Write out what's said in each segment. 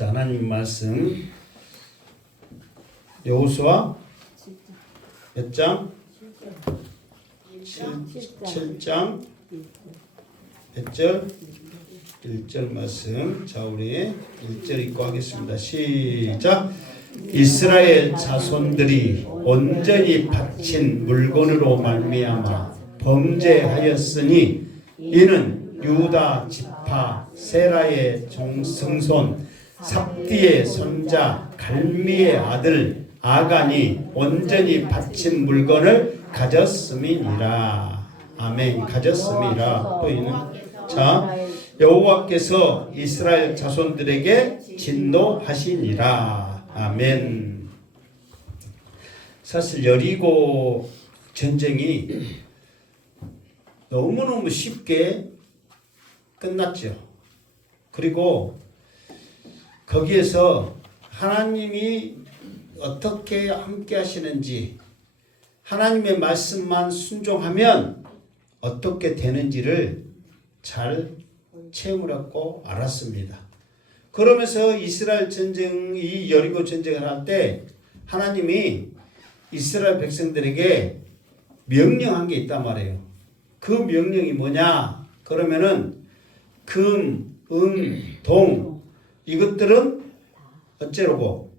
자, 하나님 말씀 여호수아 몇 장? 7장 몇 절? 1절 말씀. 자, 우리 1절 읽고 하겠습니다. 시작. 이스라엘 자손들이 온전히 바친 물건으로 말미암아 범죄하였으니 이는 유다 지파 세라의 종성손 삽디의 손자 갈미의 아들 아간이 온전히 바친 물건을 가졌음이니라. 아멘. 가졌음이라. 또 있는. 자, 여호와께서 이스라엘 자손들에게 진노하시니라. 아멘. 사실 여리고 전쟁이 너무너무 쉽게 끝났죠. 그리고 거기에서 하나님이 어떻게 함께 하시는지, 하나님의 말씀만 순종하면 어떻게 되는지를 잘 체험을 하고 알았습니다. 그러면서 이스라엘 전쟁, 이 여리고 전쟁을 할 때 하나님이 이스라엘 백성들에게 명령한 게 있단 말이에요. 그 명령이 뭐냐? 그러면은 금, 은, 동 이것들은 어째로고?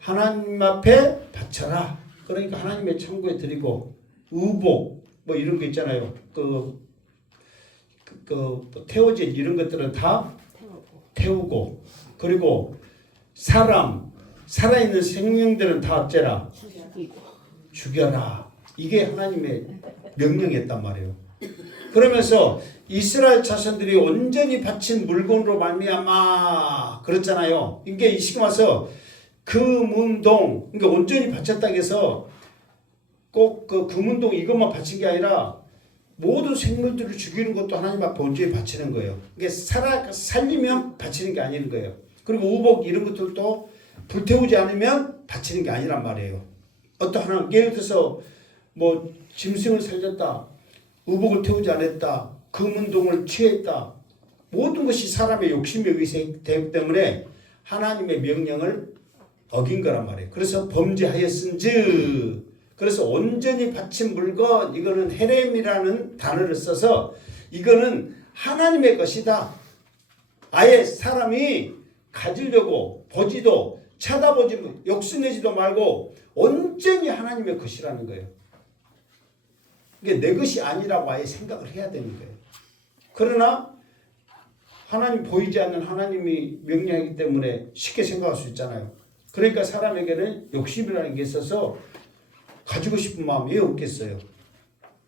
하나님 앞에 바쳐라. 그러니까 하나님의 창고에 드리고, 의복 뭐 이런 거 있잖아요. 태워진 이런 것들은 다 태우고, 그리고 살아있는 생명들은 다 어째라? 죽여라. 이게 하나님의 명령이었단 말이에요. 그러면서 이스라엘 자손들이 온전히 바친 물건으로 말미암아 그렇잖아요. 이게 지금 와서 금은동, 그러니까 온전히 바쳤다고 해서 꼭 그 금은동 이것만 바친 게 아니라 모든 생물들을 죽이는 것도 하나님 앞에 온전히 바치는 거예요. 이게 살리면 바치는 게 아닌 거예요. 그리고 우복 이런 것들도 불태우지 않으면 바치는 게 아니란 말이에요. 하나 예를 들어서 뭐 짐승을 살렸다, 우복을 태우지 않았다, 금은동을 취했다, 모든 것이 사람의 욕심에 의해서 되기 때문에 하나님의 명령을 어긴 거란 말이에요. 그래서 범죄하였은즉, 그래서 온전히 바친 물건, 이거는 헤렘이라는 단어를 써서 이거는 하나님의 것이다. 아예 사람이 가지려고 보지도 쳐다보지 욕심내지도 말고 온전히 하나님의 것이라는 거예요. 이게 내 것이 아니라고 아예 생각을 해야 되는 거예요. 그러나 하나님 보이지 않는 하나님이 명령하기 때문에 쉽게 생각할 수 있잖아요. 그러니까 사람에게는 욕심이라는 게 있어서 가지고 싶은 마음이 왜 없겠어요.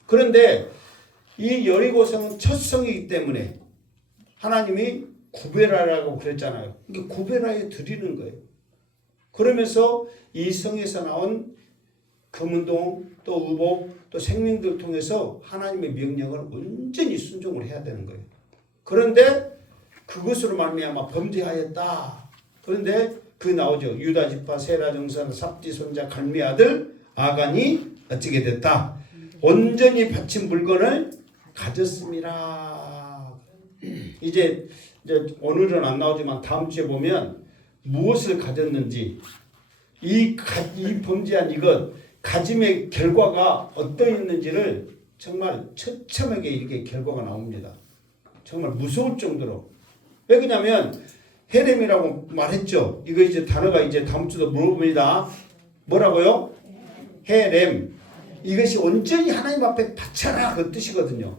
그런데 이 여리고성은 첫 성이기 때문에 하나님이 구별하라고 그랬잖아요. 이게 구별하여 드리는 거예요. 그러면서 이 성에서 나온 금은동 또 의복 또 생명들을 통해서 하나님의 명령을 온전히 순종을 해야 되는 거예요. 그런데 그것으로 말미암아 범죄하였다. 그런데 그 나오죠. 유다 지파 세라 정선 삽디 손자 갈미 아들 아간이 어떻게 됐다? 온전히 바친 물건을 가졌습니다. 이제 오늘은 안 나오지만 다음 주에 보면 무엇을 가졌는지, 이 범죄한 이것 가짐의 결과가 어떠했는지를 정말 처참하게 이렇게 결과가 나옵니다. 정말 무서울 정도로. 왜 그러냐면 헤렘이라고 말했죠. 이거 이제 단어가 이제 다음 주도 물어봅니다. 뭐라고요? 헤렘. 이것이 온전히 하나님 앞에 바쳐라 그 뜻이거든요.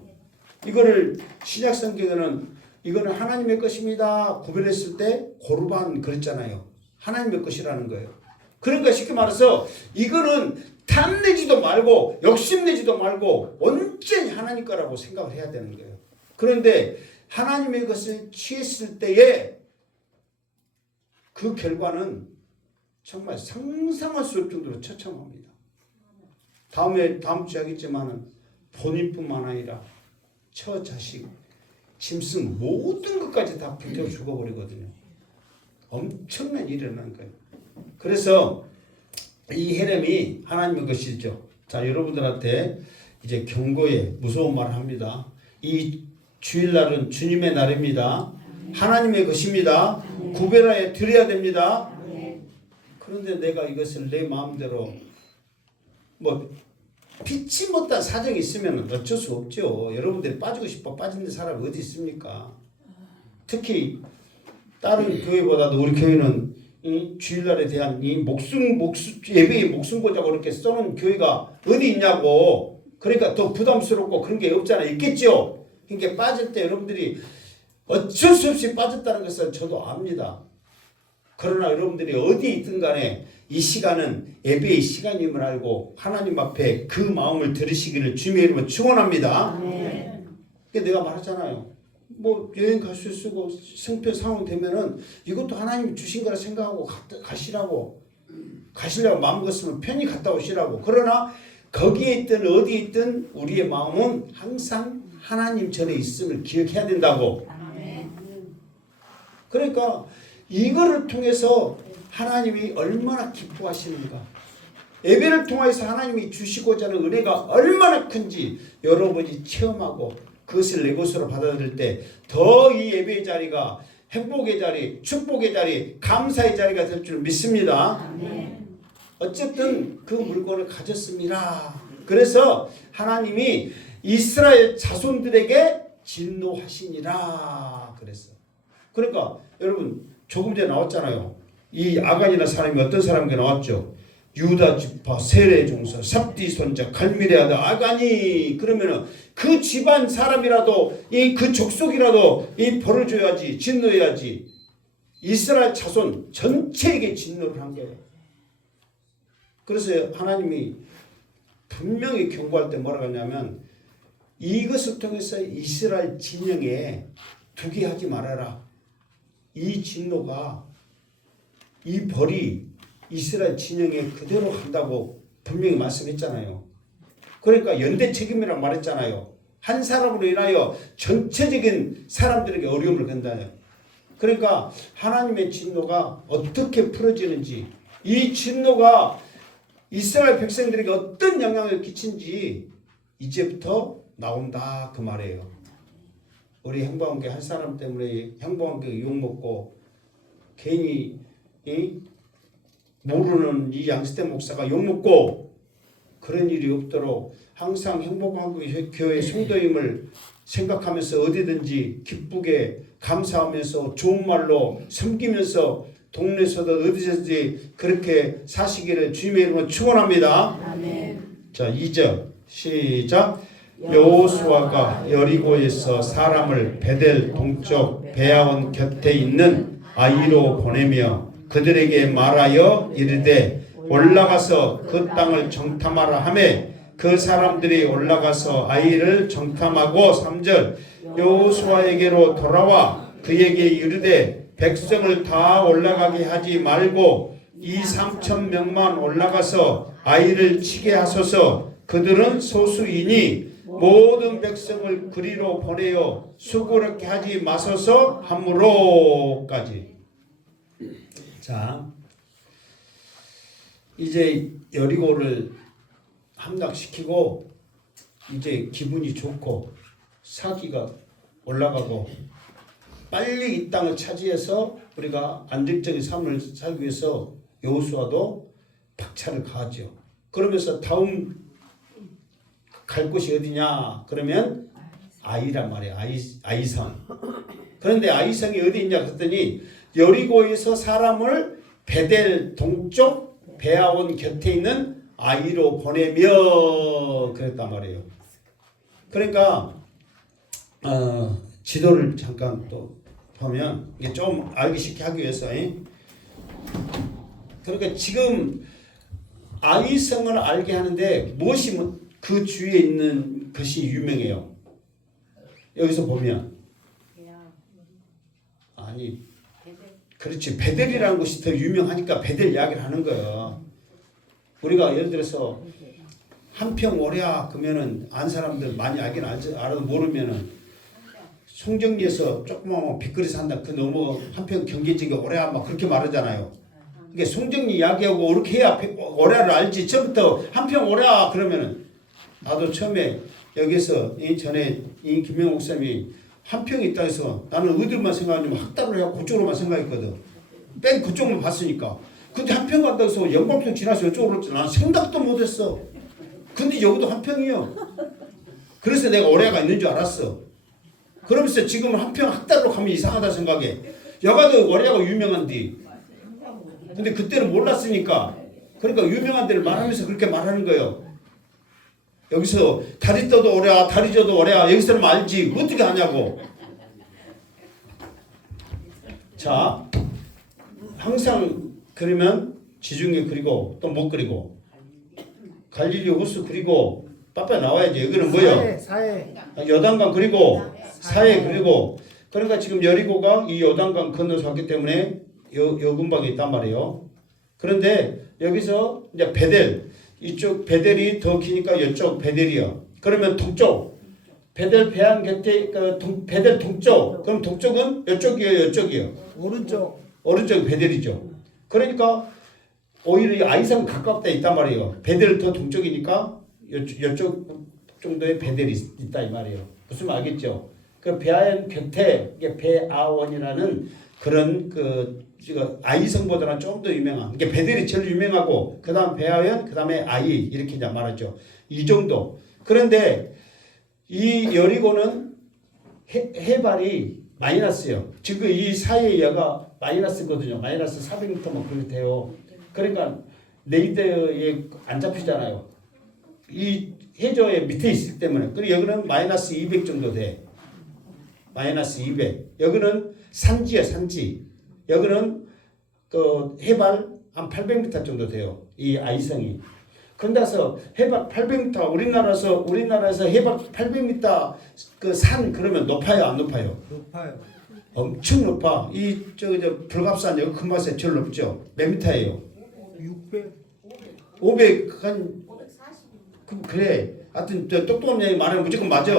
이거를 신약 성경에는 이거는 하나님의 것입니다 구별했을 때 고르반 그랬잖아요. 하나님의 것이라는 거예요. 그러니까 쉽게 말해서 이거는 탐내지도 말고 욕심내지도 말고 온전히 하나님 거라고 생각을 해야 되는 거예요. 그런데 하나님의 것을 취했을 때에 그 결과는 정말 상상할 수 없을 정도로 처참합니다. 다음 주에 하겠지만은 본인뿐만 아니라 처자식, 짐승 모든 것까지 다 불태워 죽어버리거든요. 엄청난 일이 일어난 거예요. 그래서 이 헤렘이 하나님의 것이죠. 자, 여러분들한테 이제 경고의 무서운 말을 합니다. 이 주일날은 주님의 날입니다. 하나님의 것입니다. 구별하여 드려야 됩니다. 그런데 내가 이것을 내 마음대로 뭐 피치 못한 사정이 있으면 어쩔 수 없죠. 여러분들이 빠지고 싶어 빠지는 사람이 어디 있습니까? 특히 다른 교회보다도 우리 교회는 이 주일날에 대한 이 예배에 목숨 걸자고 그렇게 써놓은 교회가 어디 있냐고. 그러니까 더 부담스럽고 그런 게 없잖아요. 있겠죠. 그러니까 빠질 때 여러분들이 어쩔 수 없이 빠졌다는 것을 저도 압니다. 그러나 여러분들이 어디 있든 간에 이 시간은 예배의 시간임을 알고 하나님 앞에 그 마음을 들으시기를 주님의 이름으로 축원합니다. 내가 말했잖아요. 뭐 여행 갈 수 있고 성표 상황 되면은 이것도 하나님이 주신 거라 생각하고 가시려고 마음 갔으면 편히 갔다 오시라고. 그러나 거기에 있든 어디에 있든 우리의 마음은 항상 하나님 전에 있음을 기억해야 된다고. 그러니까 이거를 통해서 하나님이 얼마나 기뻐하시는가, 예배를 통해서 하나님이 주시고자 하는 은혜가 얼마나 큰지 여러분이 체험하고 그것을 내 것으로 받아들일 때 더 이 예배의 자리가 행복의 자리, 축복의 자리, 감사의 자리가 될 줄 믿습니다. 어쨌든 그 물건을 가졌습니다. 그래서 하나님이 이스라엘 자손들에게 진노하시니라 그랬어. 그러니까 여러분 조금 전에 나왔잖아요. 이 아간이라는 사람이 어떤 사람에게 나왔죠? 유다 지파 세례 종사 삽디 손자 갈미레 아들 아간이. 그러면은 그 집안 사람이라도 이 그 족속이라도 이 벌을 줘야지, 진노해야지. 이스라엘 자손 전체에게 진노를 한 거예요. 그래서 하나님이 분명히 경고할 때 뭐라고 하냐면 이것을 통해서 이스라엘 진영에 두게 하지 말아라. 이 진노가, 이 벌이 이스라엘 진영에 그대로 간다고 분명히 말씀했잖아요. 그러니까 연대 책임이라고 말했잖아요. 한 사람으로 인하여 전체적인 사람들에게 어려움을 건다요. 그러니까 하나님의 진노가 어떻게 풀어지는지, 이 진노가 이스라엘 백성들에게 어떤 영향을 끼친지 이제부터 나온다 그 말이에요. 우리 행복한교 한 사람 때문에 행복한교 욕먹고 괜히 모르는 이 양스태 목사가 욕먹고 그런 일이 없도록 항상 행복한교 교회 성도임을 생각하면서 어디든지 기쁘게 감사하면서 좋은 말로 섬기면서 동네에서도 어디든지 그렇게 사시기를 주님의 이름으로 축원합니다. 자, 2절 시작. 여호수아가 여리고에서 사람을 베델 동쪽 베아온 곁에 있는 아이로 보내며 그들에게 말하여 이르되 올라가서 그 땅을 정탐하라 하매 그 사람들이 올라가서 아이를 정탐하고 3절 여호수아에게로 돌아와 그에게 이르되 백성을 다 올라가게 하지 말고 2,3,000명만 올라가서 아이를 치게 하소서. 그들은 소수이니 모든 백성을 그리로 보내어 수고롭게 하지 마소서 하므로까지. 자, 이제 여리고를 함락시키고 이제 기분이 좋고 사기가 올라가고 빨리 이 땅을 차지해서 우리가 안정적인 삶을 살기 위해서 여호수아도 박차를 가하죠. 그러면서 다음 갈 곳이 어디냐? 그러면 아이란 말이에요. 아이성. 그런데 아이성이 어디 있냐 그랬더니 여리고에서 사람을 베델 동쪽 베아온 곁에 있는 아이로 보내며 그랬단 말이에요. 그러니까 지도를 잠깐 또 보면 이게 좀 알기 쉽게 하기 위해서 그러니까 지금 아이성을 알게 하는데 무엇이 그 주위에 있는 것이 유명해요. 여기서 보면 아니 그렇지 베델이라는 것이 더 유명하니까 베델 이야기를 하는 거예요. 우리가 예를 들어서 한평 오랴 그러면은 안 사람들 많이 알긴 알아도 모르면은 송정리에서 조그마한 빗거리 산다 그 넘어 한평 경계지가 오랴 막 그렇게 말하잖아요. 그러니까 송정리 이야기하고 이렇게 해야 오랴를 알지. 처음부터 한평 오랴 그러면은 나도 처음에 여기서 이 전에 이 김영 목사님이 한평이 있다 해서 나는 어디로만 생각하냐면 학답을 해갖고 그쪽으로만 생각했거든. 뺑 그쪽만 봤으니까. 근데 한평 간다고 해서 영광평 지나서 이쪽으로 올지 나는 생각도 못했어. 근데 여기도 한평이요. 그래서 내가 올해가 있는 줄 알았어. 그러면서 지금 한평 학답으로 가면 이상하다 생각해. 여가도 올해가 유명한데. 근데 그때는 몰랐으니까. 그러니까 유명한 데를 말하면서 그렇게 말하는 거예요. 여기서 다리 떠도 오랴 다리 져도 오랴 여기서는 알지 어떻게 하냐고. 자 항상 그러면 지중해 그리고 또 못 그리고 갈릴리 호수 그리고 빠빠 나와야지. 여기는 뭐예요? 사해. 요단강 그리고 사해 그리고 그러니까 지금 여리고가 이 요단강 건너서 왔기 때문에 요 근방에 있단 말이에요. 그런데 여기서 이제 베델 이쪽 베델이 더 기니까 이쪽 베델이요. 그러면 동쪽 베델 배안 곁에 베델 동쪽 그럼 동쪽은 이쪽이에요, 이쪽이요. 오른쪽 베델이죠. 그러니까 오히려 이 아이성 가깝다 있단 말이에요. 베델 더 동쪽이니까 이쪽 정도의 베델이 있다 이 말이에요. 무슨 말 알겠죠? 그 배안 곁에 이게 배아원이라는 그런 아이성보다는 좀 더 유명한 이게 베델이 제일 유명하고 그다음 배아원 그다음에 아이 이렇게 이제 말하죠. 이 정도. 그런데 이 여리고는 해발이 마이너스요. 지금 이 사이에가 마이너스거든요. 마이너스 400m만 그렇게 돼요. 그러니까 네이더에 안 잡히잖아요. 이 해저의 밑에 있기 때문에. 그리고 여기는 마이너스 200 정도 돼. 마이너스 200. 여기는 산지야 산지. 여기는 그 해발 한 800m 정도 돼요. 이 아이성이. 그런데서 해발 800m 우리나라에서 해발 800m 그 산 그러면 높아요 안 높아요? 높아요. 엄청 높아. 이 저 불갑산 여기 금화산 제일 높죠. 몇 미터예요? 600. 500 한 그래. 하여튼 똑똑한 양이 말하면 무조건 맞아.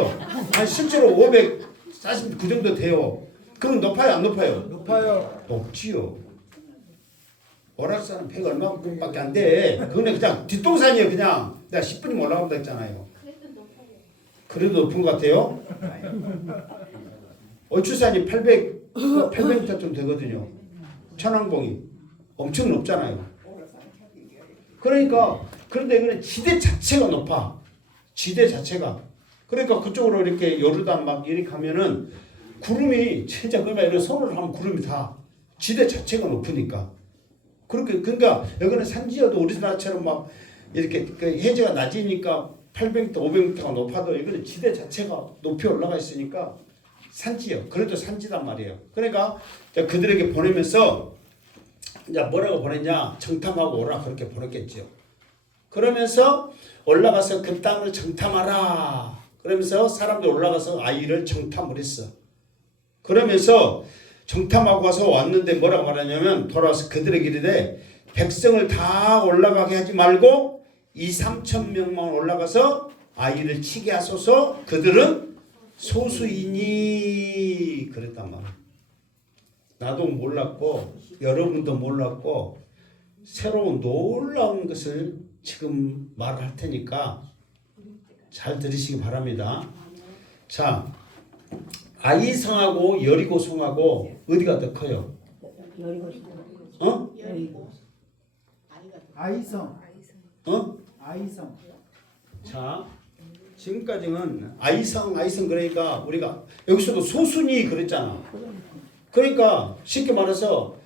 아니 실제로 540 그 정도 돼요. 그럼 높아요 안 높아요? 높아요. 높지요. 오락산은 100 얼마밖에 안 돼. 그거는 그냥 뒷동산이에요. 그냥 내가 10분이면 올라간다 했잖아요. 그래도 높은 것 같아요. 얼추산이 800m 좀 되거든요. 천왕봉이 엄청 높잖아요. 그러니까 그런데 이거는 지대 자체가 높아. 지대 자체가. 그러니까 그쪽으로 이렇게 요르단 막 이렇게 가면은 구름이 진짜 그러면 이런 손으로 하면 구름이 다 지대 자체가 높으니까. 그렇게 그러니까 여기는 산지여도 우리나라처럼 막 이렇게 그 해저가 낮으니까 800m, 500m가 높아도 이거는 지대 자체가 높이 올라가 있으니까 산지요. 그래도 산지단 말이에요. 그러니까 그들에게 보내면서 이제 뭐라고 보냈냐? 정탐하고 오라 그렇게 보냈겠죠. 그러면서 올라가서 그 땅을 정탐하라. 그러면서 사람들 올라가서 아이를 정탐을 했어. 그러면서 정탐하고 와서 왔는데 뭐라고 말하냐면 돌아와서 그들에게 이르되 백성을 다 올라가게 하지 말고 2-3천 명만 올라가서 아이를 치게 하소서. 그들은 소수이니 그랬단 말이야. 나도 몰랐고 여러분도 몰랐고 새로운 놀라운 것을 지금 말할 테니까 잘 들으시기 바랍니다. 자, 아이성하고 여리고성하고 어디가 더 커요? 여리고성. 어? 여리고. 아이성. 어? 아이성. 자, 지금까지는 아이성 그러니까 우리가 여기서도 소순이 그랬잖아. 그러니까 쉽게 말해서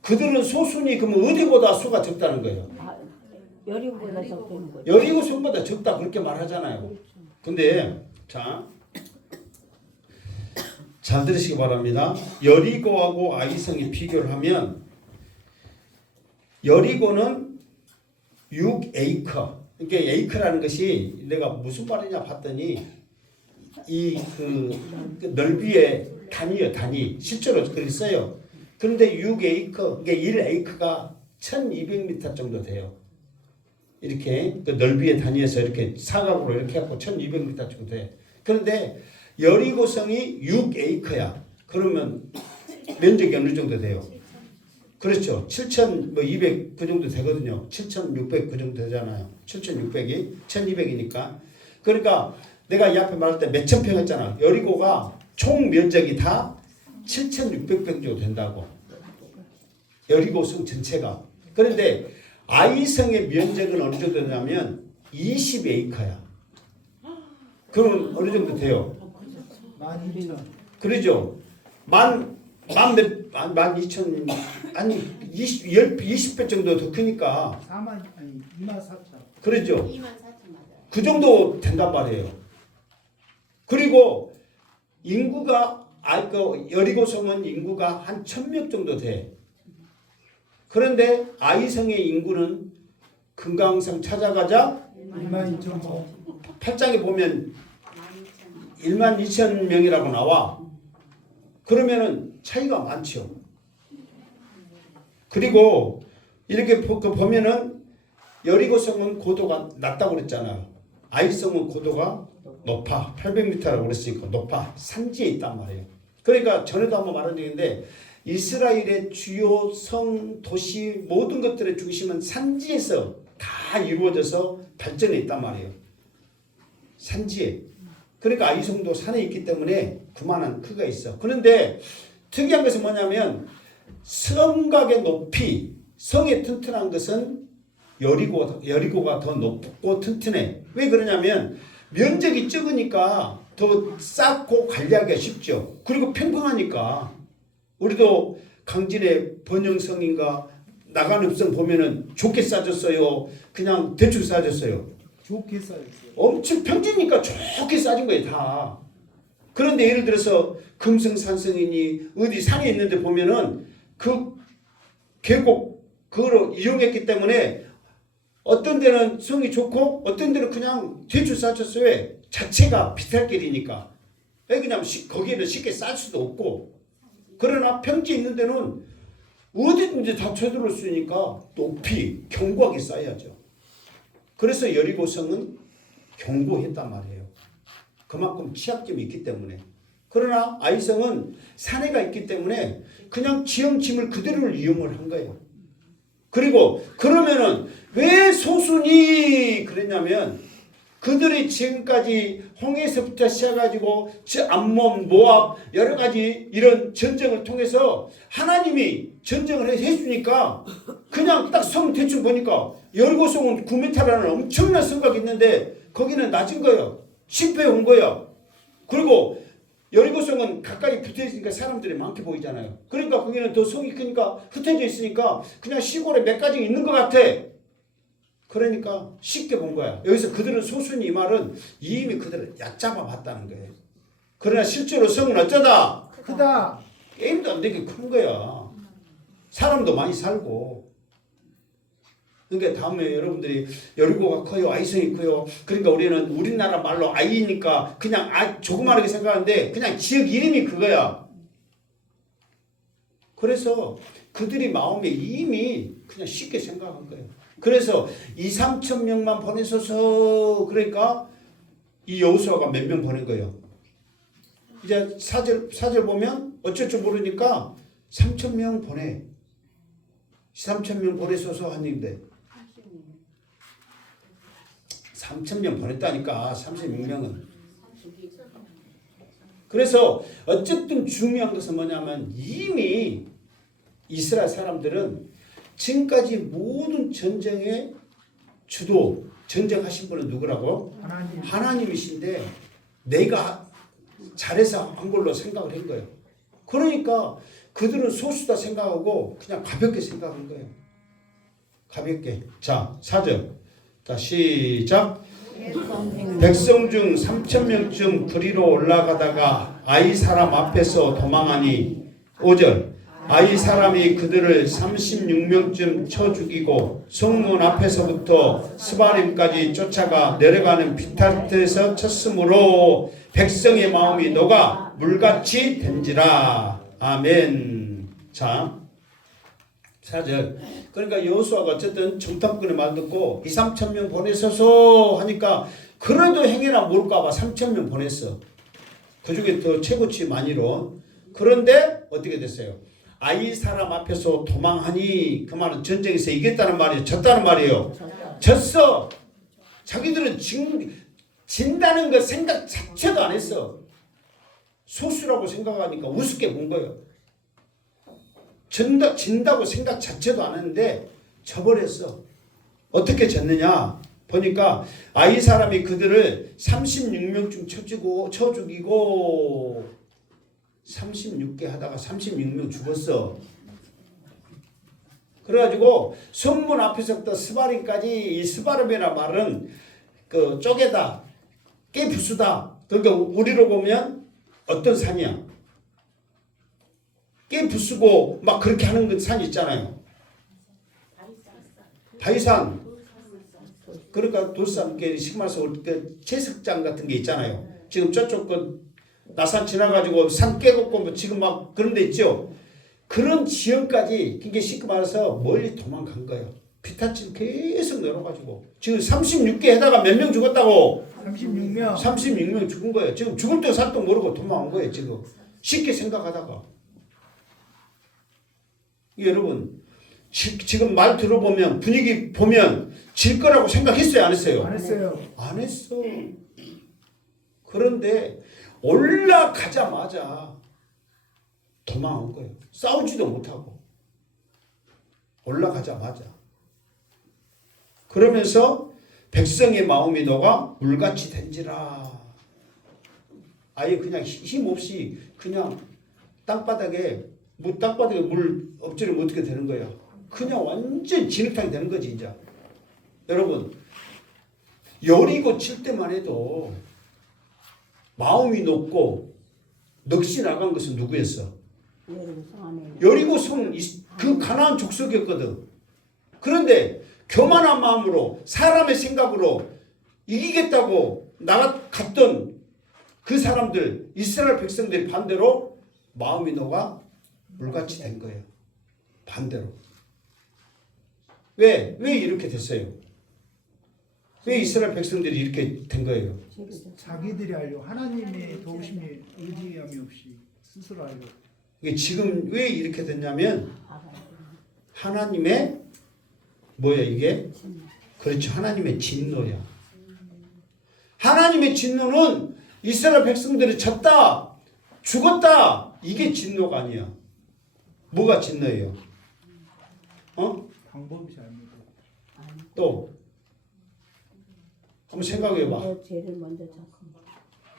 그들은 소순이 그러면 어디보다 수가 적다는 거예요. 여리고보다 적다는 거죠. 여리고성보다 적다 그렇게 말하잖아요. 근데 잘 들으시기 바랍니다. 여리고하고 아이성이 비교를 하면 여리고는 6에이커. 그러니까 에이커라는 것이 내가 무슨 말이냐 봤더니 그 넓이의 단위요, 단위. 실제로 그렇게 써요. 그런데 6에이커, 그러니까 1에이커가 1200m 정도 돼요. 이렇게 그 넓이의 단위에서 이렇게 사각으로 이렇게 해갖고 1200m 정도 돼. 그런데 여리고성이 6에이커야. 그러면 면적이 어느 정도 돼요? 그렇죠. 7200 그 정도 되거든요. 7600 그 정도 되잖아요. 7600이 1200이니까. 그러니까 내가 이 앞에 말할 때 몇천 평 했잖아. 여리고가 총 면적이 다 7,600평 정도 된다고. 여리고성 전체가. 그런데 아이성의 면적은 어느 정도 되냐면 20에이커야. 그러면 어느 정도 돼요? 12,000. 그러죠. 만 2천 아니 20배 정도 더 크니까 24,000. 그러죠. 24,000 맞아요. 그 정도 된단 말이에요. 그리고 인구가 그 여리고성은 인구가 한 1,000명 정도 돼. 그런데 아이성의 인구는 금강산 찾아가자 22,000. 8장에 보면 12,000. 12,000명이라고 나와. 그러면은 차이가 많죠. 그리고 이렇게 보면은 여리고성은 고도가 낮다고 그랬잖아요. 아이성은 고도가 높아. 800m라고 그랬으니까 높아. 산지에 있단 말이에요. 그러니까 전에도 한번 말한 적이 있는데 이스라엘의 주요 성, 도시 모든 것들의 중심은 산지에서 다 이루어져서 발전해 있단 말이에요. 산지에. 그러니까 아이성도 산에 있기 때문에 그만한 크기가 있어. 그런데 특이한 것은 뭐냐면 성곽의 높이, 성의 튼튼한 것은 여리고가 더 높고 튼튼해. 왜 그러냐면 면적이 적으니까 더 쌓고 관리하기가 쉽죠. 그리고 평평하니까. 우리도 강진의 번영성인가 나간읍성 보면은 좋게 싸졌어요. 그냥 대충 싸졌어요. 좋게 쌓였어요. 엄청 평지니까 좋게 싸진 거예요 다. 그런데 예를 들어서 금성산성이니 어디 산에 있는데 보면은 그 계곡 그거로 이용했기 때문에 어떤 데는 성이 좋고 어떤 데는 그냥 대충 싸졌어요. 왜? 자체가 비탈길이니까. 그냥 거기에는 쉽게 쌀 수도 없고. 그러나 평지에 있는 데는 어디든지 다 쳐들어올 수 있으니까 높이 견고하게 쌓여야죠. 그래서 여리고성은 견고했단 말이에요. 그만큼 취약점이 있기 때문에. 그러나 아이성은 산해가 있기 때문에 그냥 지형침을 그대로를 이용을 한 거예요. 그리고 그러면은 왜 소순이 그랬냐면 그들이 지금까지 홍해에서부터 시작해가지고 암몬, 모압 여러 가지 이런 전쟁을 통해서 하나님이 전쟁을 해주니까 그냥 딱 성 대충 보니까 여리고성은 9m라는 엄청난 성곽이 있는데 거기는 낮은 거예요. 10배 온 거예요. 그리고 여리고성은 가까이 붙어 있으니까 사람들이 많게 보이잖아요. 그러니까 거기는 더 성이 크니까 흩어져 있으니까 그냥 시골에 몇 가지 있는 것 같아. 그러니까 쉽게 본 거야. 여기서 그들은 소순이 이 말은 이미 그들을 얕잡아 봤다는 거예요. 그러나 실제로 성은 어쩌다? 크다. 게임도 안 되게 큰 거야. 사람도 많이 살고. 그러니까 다음에 여러분들이 여리고가 커요, 아이성이 커요. 그러니까 우리는 우리나라 말로 아이니까 그냥 조그마하게 생각하는데 그냥 지역 이름이 그거야. 그래서 그들이 마음에 이미 그냥 쉽게 생각한 거예요. 그래서 2-3천 명만 보내셔서 그러니까 이 여호수아가 몇 명 보낸 거예요. 이제 사절 보면 어쩔 줄 모르니까 3천 명 보내. 3천 명 보내셔서 하는데 3천 명 보냈다니까 36명은. 그래서 어쨌든 중요한 것은 뭐냐면 이미 이스라엘 사람들은 지금까지 모든 전쟁의 주도 전쟁하신 분은 누구라고? 하나님이신데 내가 잘해서 한 걸로 생각을 한 거예요. 그러니까 그들은 소수다 생각하고 그냥 가볍게 생각한 거예요. 가볍게. 자, 4절. 자, 시작. 백성 중 3천 명쯤 그리로 올라가다가 아이 사람 앞에서 도망하니 5절. 아이 사람이 그들을 36명쯤 쳐 죽이고 성문 앞에서부터 스바림까지 쫓아가 내려가는 비탈트에서 쳤으므로 백성의 마음이 녹아 물같이 된지라. 아멘. 자, 4절. 그러니까 여호수아가 어쨌든 정탐꾼의 말 듣고 2-3천 명 보내셔서 하니까 그래도 행여나 모를까봐 3천 명 보냈어. 그 중에 더 최고치 많이로. 그런데 어떻게 됐어요? 아이 사람 앞에서 도망하니 그 말은 전쟁에서 이겼다는 말이에요. 졌다는 말이에요. 졌어. 자기들은 지금 진다는 거 생각 자체도 안 했어. 소수라고 생각하니까 우습게 본 거예요. 진다고 생각 자체도 안 했는데 져버렸어. 어떻게 졌느냐 보니까 이 사람이 그들을 36명쯤 쳐 죽이고 36개 하다가 36명 죽었어. 그래가지고 성문 앞에서부터 스바림까지, 이 스바림이라 말은 그 쪼개다, 깨부수다. 그러니까 우리로 보면 어떤 산이야? 깨부수고 막 그렇게 하는 그 산 있잖아요. 바위산. 그러니까 돌산, 시마서 그 채석장 같은 게 있잖아요. 지금 저쪽 그 나산 지나가지고 산 깨갖고 뭐 지금 막 그런 데 있죠. 그런 지형까지 그게 쉽게 말해서 멀리 도망간 거예요. 피타치를 계속 늘어가지고 지금 36개에다가 몇 명 죽었다고? 36명. 36명 죽은 거예요. 지금 죽을 때 살도 모르고 도망간 거예요. 지금 쉽게 생각하다가. 여러분 지금 말 들어보면 분위기 보면 질 거라고 생각했어요? 안 했어요? 안 했어요. 안 했어. 그런데 올라가자마자 도망온 거예요. 싸우지도 못하고 올라가자마자. 그러면서 백성의 마음이 녹아 물같이 된지라. 아예 그냥 힘없이 그냥 땅바닥에 물 엎드리면 어떻게 되는 거예요? 그냥 완전 진흙탕이 되는 거지 이제. 여러분 여리고 칠 때만 해도 마음이 높고 넋이 나간 것은 누구였어? 여리고 성 그 가나안 족속이었거든. 그런데 교만한 마음으로 사람의 생각으로 이기겠다고 나갔던 그 사람들, 이스라엘 백성들이 반대로 마음이 녹아 물같이 된 거예요. 반대로. 왜 이렇게 됐어요? 왜 이스라엘 백성들이 이렇게 된 거예요? 자기들이 하려고 하나님의 도우심이 의지함이 없이 스스로 하려고. 이게 지금 왜 이렇게 됐냐면 하나님의 뭐야 이게? 그렇죠. 하나님의 진노야. 하나님의 진노는 이스라엘 백성들이 졌다, 죽었다. 이게 진노가 아니야. 뭐가 진노예요? 방법이 잘못돼. 또 한번 생각해봐. 죄를 먼저 졌어.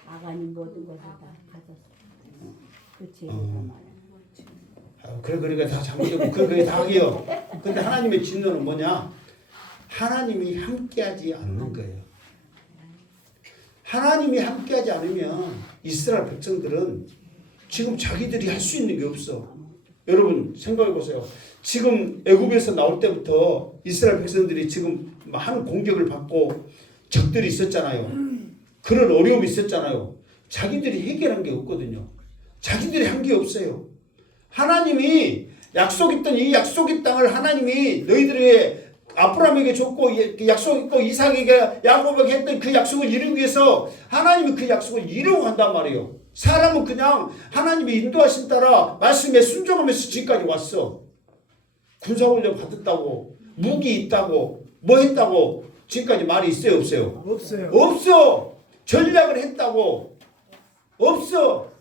아간이 모든 것을 다 가졌어. 그 죄를 다 말해. 그러니까 다 잘못되고 그게 다 하게요. 근데 하나님의 진노는 뭐냐? 하나님이 함께하지 않는 거예요. 하나님이 함께하지 않으면 이스라엘 백성들은 지금 자기들이 할 수 있는 게 없어. 여러분 생각해 보세요. 지금 애굽에서 나올 때부터 이스라엘 백성들이 지금 많은 공격을 받고 적들이 있었잖아요. 그런 어려움이 있었잖아요. 자기들이 해결한 게 없거든요. 자기들이 한 게 없어요. 하나님이 약속했던 이 약속의 땅을 하나님이 너희들에게 아브라함에게 줬고 약속했고 이삭에게 야곱에게 했던 그 약속을 이루기 위해서 하나님이 그 약속을 이루고 한단 말이에요. 사람은 그냥 하나님의 인도하신 따라 말씀에 순종하면서 지금까지 왔어. 군사훈련 받았다고 무기 있다고 뭐 했다고 지금까지 말이 있어요 없어요? 없어요. 없어. 전략을 했다고 없어.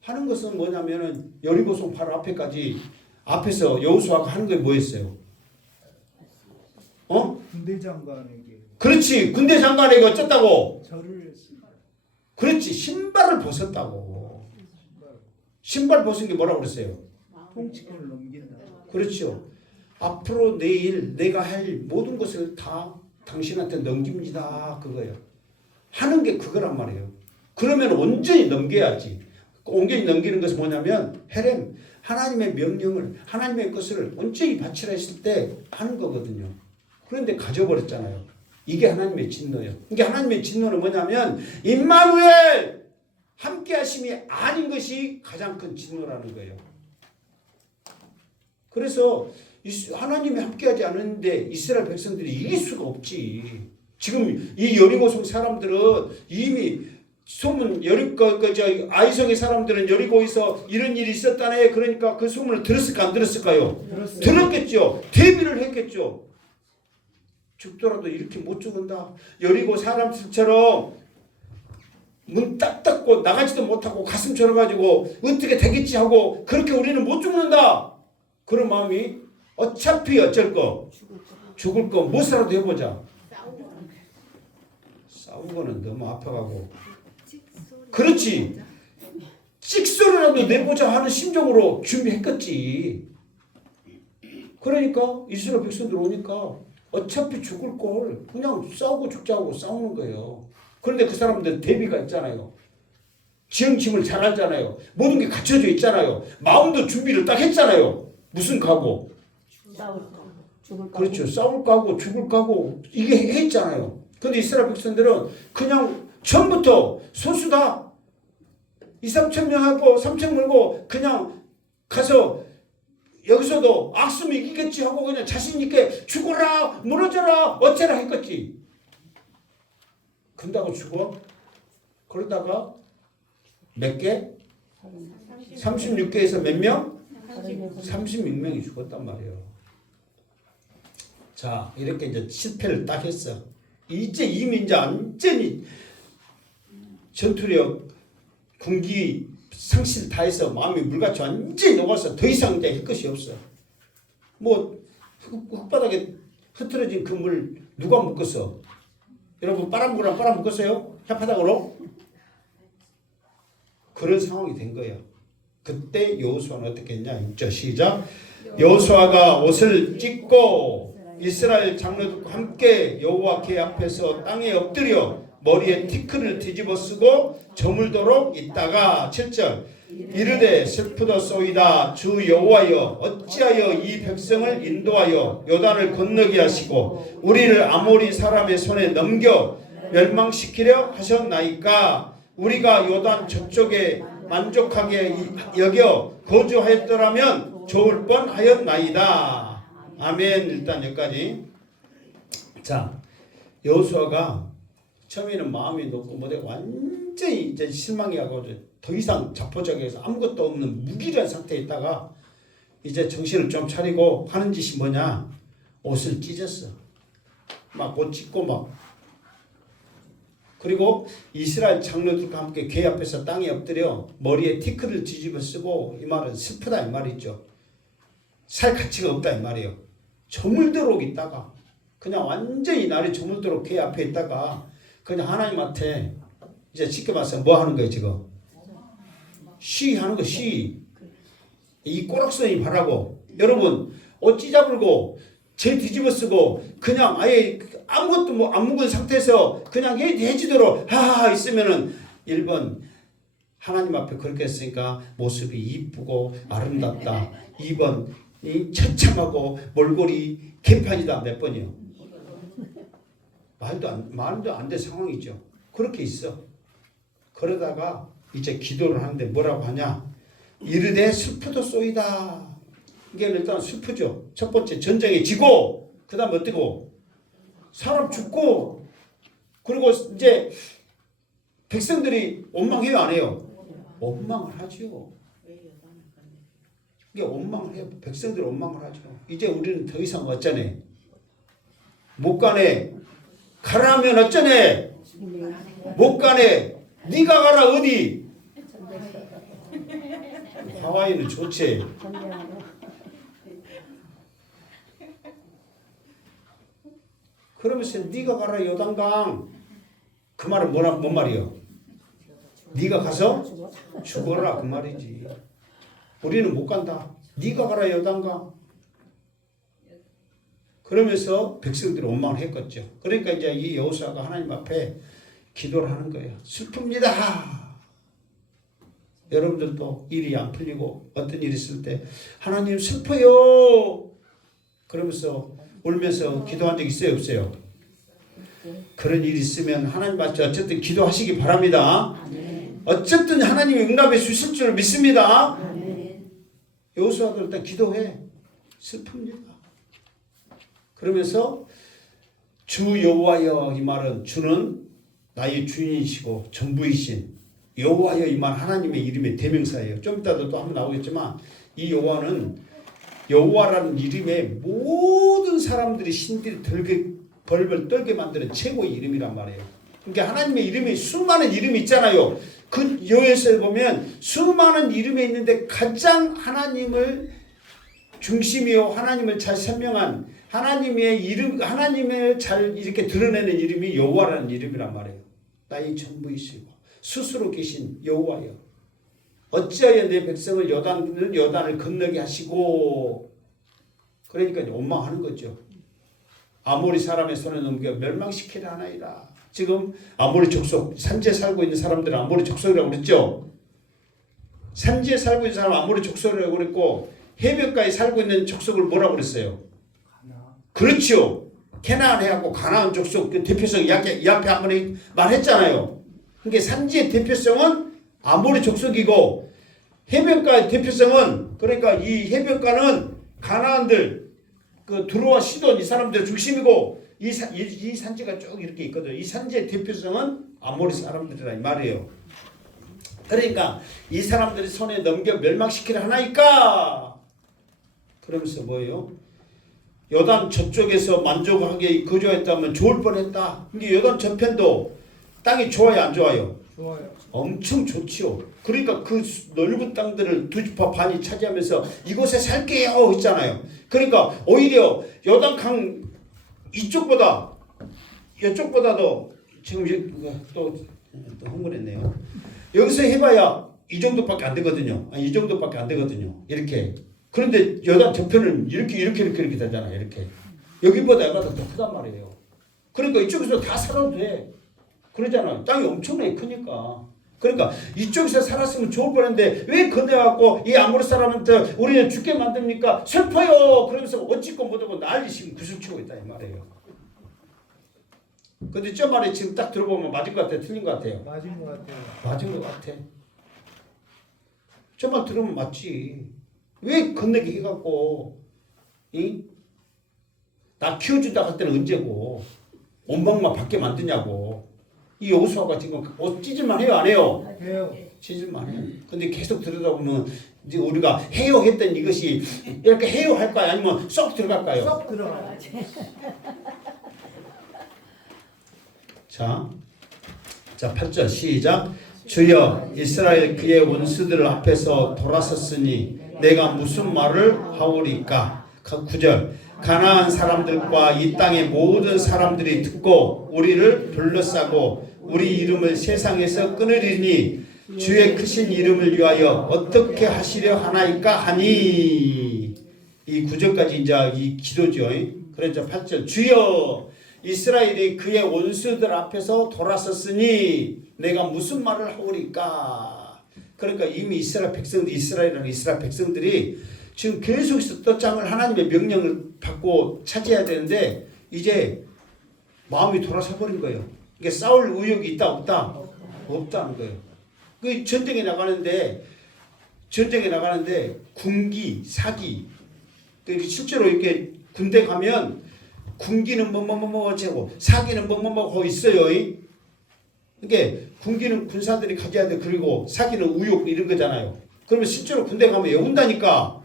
하는 것은 뭐냐면은 여리고성 바로 앞에까지 앞에서 여호수아가 하는 게 뭐였어요? 군대 장관에게 그렇지. 군대 장관에게 어쨌다고? 절을 했습니다. 그렇지. 신발을 벗었다고. 신발 벗은 게 뭐라고 그랬어요? 통치권을 넘긴다. 그렇죠. 앞으로 내일 내가 할 모든 것을 다 당신한테 넘깁니다. 그거예요. 하는 게 그거란 말이에요. 그러면 온전히 넘겨야지. 온전히 넘기는 것은 뭐냐면 헤렘 하나님의 명령을 하나님의 것을 온전히 바치라 했을 때 하는 거거든요. 그런데 가져버렸잖아요. 이게 하나님의 진노예요. 이게 하나님의 진노는 뭐냐면 임마누엘 함께 하심이 아닌 것이 가장 큰 진노라는 거예요. 그래서 하나님이 함께하지 않았는데 이스라엘 백성들이 이길 수가 없지. 지금 이 여리고성 사람들은 이미 소문 아이성의 사람들은 여리고에서 이런 일이 있었다네. 그러니까 그 소문을 들었을까 안 들었을까요? 들었어요. 들었겠죠. 대비를 했겠죠. 죽더라도 이렇게 못 죽는다. 여리고 사람들처럼 문 딱 닫고 나가지도 못하고 가슴 졸여가지고 어떻게 되겠지 하고 그렇게 우리는 못 죽는다. 그런 마음이 어차피 어쩔 거 죽을 거 무엇이라도 해보자. 싸운 거는 너무 아파가고 그렇지. 찍소리라도 내보자 하는 심정으로 준비했겠지. 그러니까 이스라엘 백성들 오니까 어차피 죽을 걸 그냥 싸우고 죽자고 싸우는 거예요. 그런데 그 사람들 대비가 있잖아요. 지형침을 잘 알잖아요. 모든 게 갖춰져 있잖아요. 마음도 준비를 딱 했잖아요. 무슨 각오? 싸울 거, 죽을 거. 그렇죠. 싸울 각오, 죽을 각오 이게 했잖아요. 근데 이스라엘 백성들은 그냥 처음부터 소수다. 2, 3천 명하고 3천 몰고 그냥 가서 여기서도 악수면 이기겠지 하고 그냥 자신 있게 죽어라 무너져라 어쩌라 했겠지. 근다고 죽어? 그러다가 몇 개? 36개에서 몇 명? 36명이 죽었단 말이에요. 자, 이렇게 이제 실패를 딱 했어. 이제 이미 이제 완전히 전투력, 군기, 상실 다 해서 마음이 물같이 완전히 녹아서 더 이상 이제 할 것이 없어. 뭐 흙바닥에 흐트러진 그 물 누가 묶었어? 여러분 빨아먹으라 빨아먹었어요? 혓바닥으로? 그런 상황이 된 거예요. 그때 여호수아는 어떻게 했냐? 6절 시작. 여호수아가 옷을 찢고 이스라엘 장로들과 함께 여호와께 앞에서 땅에 엎드려 머리에 티끌을 뒤집어 쓰고 저물도록 있다가 7절 이르되 슬프도소이다 주 여호와여 어찌하여 이 백성을 인도하여 요단을 건너게 하시고 우리를 아모리 사람의 손에 넘겨 멸망시키려 하셨나이까. 우리가 요단 저쪽에 만족하게 여겨 거주하였더라면 좋을 뻔하였나이다. 아멘. 일단 여기까지. 자, 여호수아가 처음에는 마음이 높고 뭐래 완전히 이제 실망이 하고 더 이상 자포자기해서 아무것도 없는 무기력한 상태에 있다가 이제 정신을 좀 차리고 하는 짓이 뭐냐? 옷을 찢었어. 막 옷 찢고 막. 그리고 이스라엘 장로들과 함께 궤 앞에서 땅에 엎드려 머리에 티끌을 뒤집어 쓰고, 이 말은 슬프다 이 말이죠. 살 가치가 없다 이 말이에요. 저물도록 있다가 그냥 완전히 날이 저물도록 궤 앞에 있다가 그냥 하나님한테 이제 쉽게 말해서 뭐 하는 거예요 지금? 시하는 거 시. 이 꼬락선이 바라고 여러분 옷 찢어불고 제 뒤집어 쓰고 그냥 아예 아무것도 뭐 안 묵은 상태에서 그냥 해지도록 하하 있으면은 1번 하나님 앞에 그렇게 했으니까 모습이 이쁘고 아름답다. 2번 이 처참하고 몰골이 개판이다. 몇 번이요? 말도 안 될 상황이죠. 그렇게 있어. 그러다가 이제 기도를 하는데 뭐라고 하냐? 이르되 슬프도소이다. 이게 일단 슬프죠. 첫 번째 전쟁에 지고, 그 다음 어떻고? 사람 죽고, 그리고 이제 백성들이 원망해요 안 해요? 원망을 하죠. 이게 원망을 해요. 백성들이 원망을 하죠. 이제 우리는 더 이상 어쩌네? 못 가네. 가라면 어쩌네? 못 가네. 네가 가라 어디? 하와이는 좋지. 그러면서 네가 가라 요단강. 그 말은 뭔 말이요? 네가 가서 죽어라 그 말이지. 우리는 못 간다. 네가 가라 요단강. 그러면서 백성들이 원망을 했겠죠. 그러니까 이제 이 여호수아가 하나님 앞에 기도를 하는 거예요. 슬픕니다. 여러분들도 일이 안 풀리고 어떤 일이 있을 때 하나님 슬퍼요. 그러면서 울면서 기도한 적 있어요 없어요? 그런 일이 있으면 하나님 앞에 어쨌든 기도하시기 바랍니다. 어쨌든 하나님이 응답해 주실 줄 믿습니다. 여호수아도 일단 기도해. 슬픕니다. 그러면서 주 여호와여, 이 말은 주는 나의 주인이시고 전부이신 여호와여, 이 말 하나님의 이름의 대명사예요. 좀 이따도 또 한번 나오겠지만 이 여호와는 여호와라는 이름에 모든 사람들이 신들이 벌벌 떨게 만드는 최고의 이름이란 말이에요. 그러니까 하나님의 이름이 수많은 이름이 있잖아요. 그 여에서 보면 수많은 이름이 있는데 가장 하나님을 중심이요 하나님을 잘 설명한 하나님의 이름, 하나님을 잘 이렇게 드러내는 이름이 여호와라는 이름이란 말이에요. 나의 전부이시고 스스로 계신 여호와여, 어찌하여 내 백성을 요단을 건너게 하시고, 그러니까 원망하는 거죠. 아모리 사람의 손에 넘겨 멸망시키려 하나이다. 지금 아모리 족속, 산지에 살고 있는 사람들은 아모리 족속이라고 그랬죠. 산지에 살고 있는 사람은 아모리 족속이라고 그랬고, 해변가에 살고 있는 족속을 뭐라고 그랬어요? 그렇죠. 캐나안 해하고 가나안 족속 그 대표성 이 앞에 한번 말했잖아요. 그러니까 산지의 대표성은 아모리 족속이고, 해변가의 대표성은, 그러니까 이 해변가는 가나안들, 그 두로와 시돈 이 사람들 중심이고, 이 산지가 쭉 이렇게 있거든요. 이 산지의 대표성은 아모리 사람들이라 이 말이에요. 그러니까 이 사람들이 손에 넘겨 멸망시키려 하나이까? 그러면서 뭐예요? 요단 저쪽에서 만족하게 거주했다면 좋을 뻔했다. 근데 요단 저편도 땅이 좋아요, 안 좋아요? 좋아요. 엄청 좋지요. 그러니까 그 넓은 땅들을 두 지파 반이 차지하면서 이곳에 살게요 했잖아요. 그러니까 오히려 요단강 이쪽보다도 지금 또 흥분했네요. 여기서 해봐야 이 정도밖에 안 되거든요. 아니, 이 정도밖에 안 되거든요. 이렇게. 그런데 요단 저편은 이렇게 되잖아요. 이렇게. 여기보다 여기가 더 크단 말이에요. 그러니까 이쪽에서 다 살아도 돼. 그러잖아요. 땅이 엄청나게 크니까. 그러니까 이쪽에서 살았으면 좋을 뻔했는데 왜 건너갖고 이 아모리 사람한테 우리는 죽게 만듭니까? 슬퍼요. 그러면서 어찌고 못하고 난리 지금 구슬치고 있다 이 말이에요. 근데 저 말이 지금 딱 들어보면 맞은 것 같아요? 틀린 것 같아요? 맞은 것 같아요. 맞은 것 같아. 저 말 들으면 맞지. 왜 건너게 해갖고 나 키워준다 할 때는 언제고 온방만 받게 만드냐고. 이 여호수아가 지금 찢을만 해요, 안 해요? 해요. 찢을만 해요. 근데 계속 들여다보면 이제 우리가 해요 했던 이것이 이렇게 해요 할까요? 아니면 쏙 들어갈까요? 쏙 들어가요. 자 8절 시작. 주여, 이스라엘 그의 원수들 앞에서 돌아섰으니 내가 무슨 말을 하오리까? 9절. 가나안 사람들과 이 땅의 모든 사람들이 듣고 우리를 둘러싸고 우리 이름을 세상에서 끊으리니 주의 크신 이름을 위하여 어떻게 하시려 하나이까 하니. 이 9절까지 이제 이 기도죠. 그래서 8절. 주여, 이스라엘이 그의 원수들 앞에서 돌아섰으니 내가 무슨 말을 하오리까? 그러니까 이미 이스라엘 백성들이 지금 계속해서 떡장을 하나님의 명령을 받고 차지해야 되는데 이제 마음이 돌아서 버린 거예요. 이게 싸울 의욕이 있다 없다? 없다는 거예요. 그 전쟁에 나가는데 군기, 사기, 실제로 이렇게 군대 가면 군기는 뭐뭐뭐 하고 사기는 뭐뭐뭐 하고 있어요. 그러니까 군기는 군사들이 가져야 돼. 그리고 사기는 우욕 이런 거잖아요. 그러면 실제로 군대 가면 외운다니까.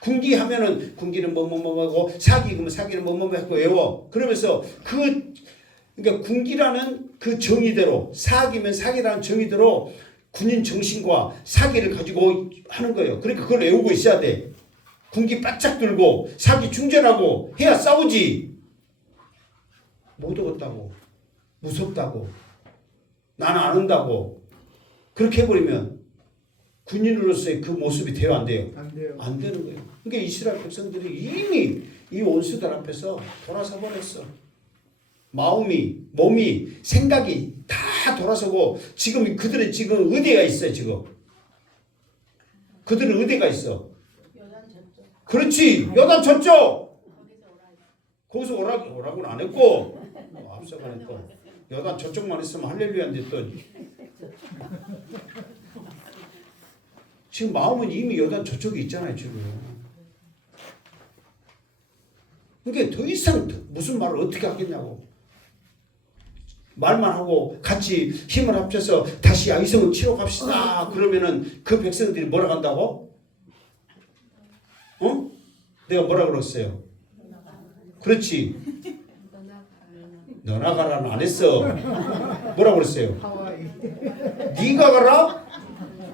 군기 하면은 군기는 뭐뭐뭐 하고 사기 그러면 사기는 뭐뭐뭐 하고 외워. 그러면서 그러니까 군기라는 그 정의대로, 사기면 사기라는 정의대로 군인 정신과 사기를 가지고 하는 거예요. 그러니까 그걸 외우고 있어야 돼. 군기 바짝 들고 사기 충전하고 해야 싸우지. 못 오겠다고, 무섭다고, 나는 안 온다고 그렇게 해버리면 군인으로서의 그 모습이 돼요, 안 돼요? 안 돼요. 안 되는 거예요. 그러니까 이스라엘 백성들이 이미 이 원수들 앞에서 돌아서 버렸어. 마음이, 몸이, 생각이 다 돌아서고 지금 그들은 지금 의대가 있어요. 지금 그들은 의대가 있어. 그렇지. 여단 저쪽. 거기서 오라고는 안 했고 앞서가는 또 여단 저쪽만 있으면 할렐루야인데 또 지금 마음은 이미 여단 저쪽에 있잖아요. 지금. 그러니까 더 이상 무슨 말을 어떻게 하겠냐고. 말만 하고 같이 힘을 합쳐서 다시 이성을 치러 갑시다. 그러면은 그 백성들이 뭐라 한다고? 내가 뭐라 그랬어요? 그렇지. 너나 가라는 안 했어. 뭐라고 그랬어요? 하와이. 네가 가라?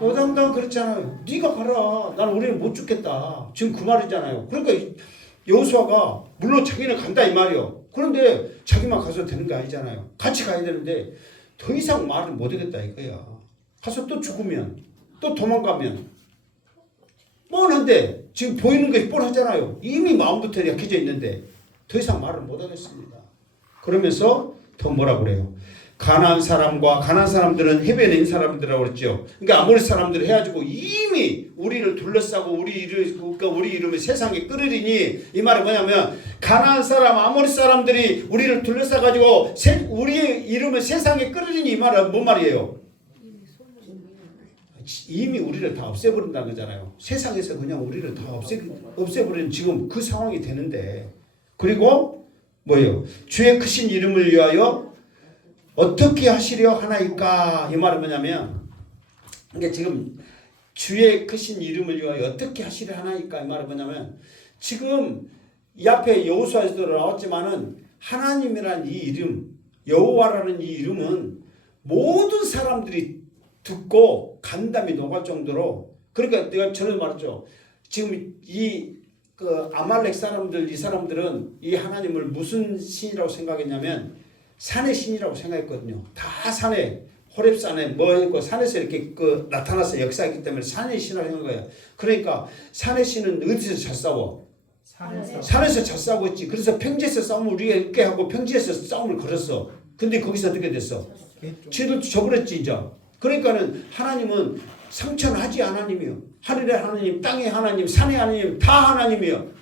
어당당 그랬잖아요. 네가 가라. 난 우리는 못 죽겠다. 지금 그 말이잖아요. 그러니까 여호수아가 물론 자기는 간다 이 말이요. 그런데 자기만 가서 되는 게 아니잖아요. 같이 가야 되는데 더 이상 말을 못 하겠다 이거야. 가서 또 죽으면 또 도망가면 뻔한데 지금 보이는 것이 뻔하잖아요. 이미 마음부터 약해져 있는데 더 이상 말을 못 하겠습니다. 그러면서 더 뭐라 그래요? 가난한 사람들은 해변에 있는 사람들이라고 그랬죠. 그러니까 아모리 사람들 해가지고 이미 우리를 둘러싸고 우리 이름을 세상에 끌으리니 이 말은 뭐냐면 가난한 사람 아모리 사람들이 우리를 둘러싸가지고 우리의 이름을 세상에 끌으리니 이 말은 뭔 말이에요? 이미 우리를 다 없애버린다는 거잖아요. 세상에서 그냥 우리를 다 없애버리는 지금 그 상황이 되는데 그리고 뭐예요? 주의 크신 이름을 위하여 어떻게 하시려 하나이까? 이 말은 뭐냐면 그러니까 지금 주의 크신 이름을 위하여 어떻게 하시려 하나이까? 이 말은 뭐냐면 지금 이 앞에 여호수아에서도 나왔지만은 하나님이란 이 이름 여호와라는 이 이름은 모든 사람들이 듣고 간담이 녹을 정도로 그러니까 내가 전에 말했죠. 지금 그 아말렉 사람들 이 사람들은 이 하나님을 무슨 신이라고 생각했냐면 산의 신이라고 생각했거든요. 다 산에 호렙산에 뭐 했고 산에서 이렇게 나타나서 역사했기 때문에 산의 신이라고 생각한 거예요. 그러니까 산의 신은 어디서 잘 싸워? 산에서 잘 싸우고 있지. 그래서 평지에서 싸움을 우리가 이렇게 하고 평지에서 싸움을 걸었어. 근데 거기서 어떻게 됐어? 쟤들도 져버렸지 이제. 그러니까는 하나님은 상처하지 하나님이요. 하늘의 하나님, 땅의 하나님, 산의 하나님 다 하나님이요.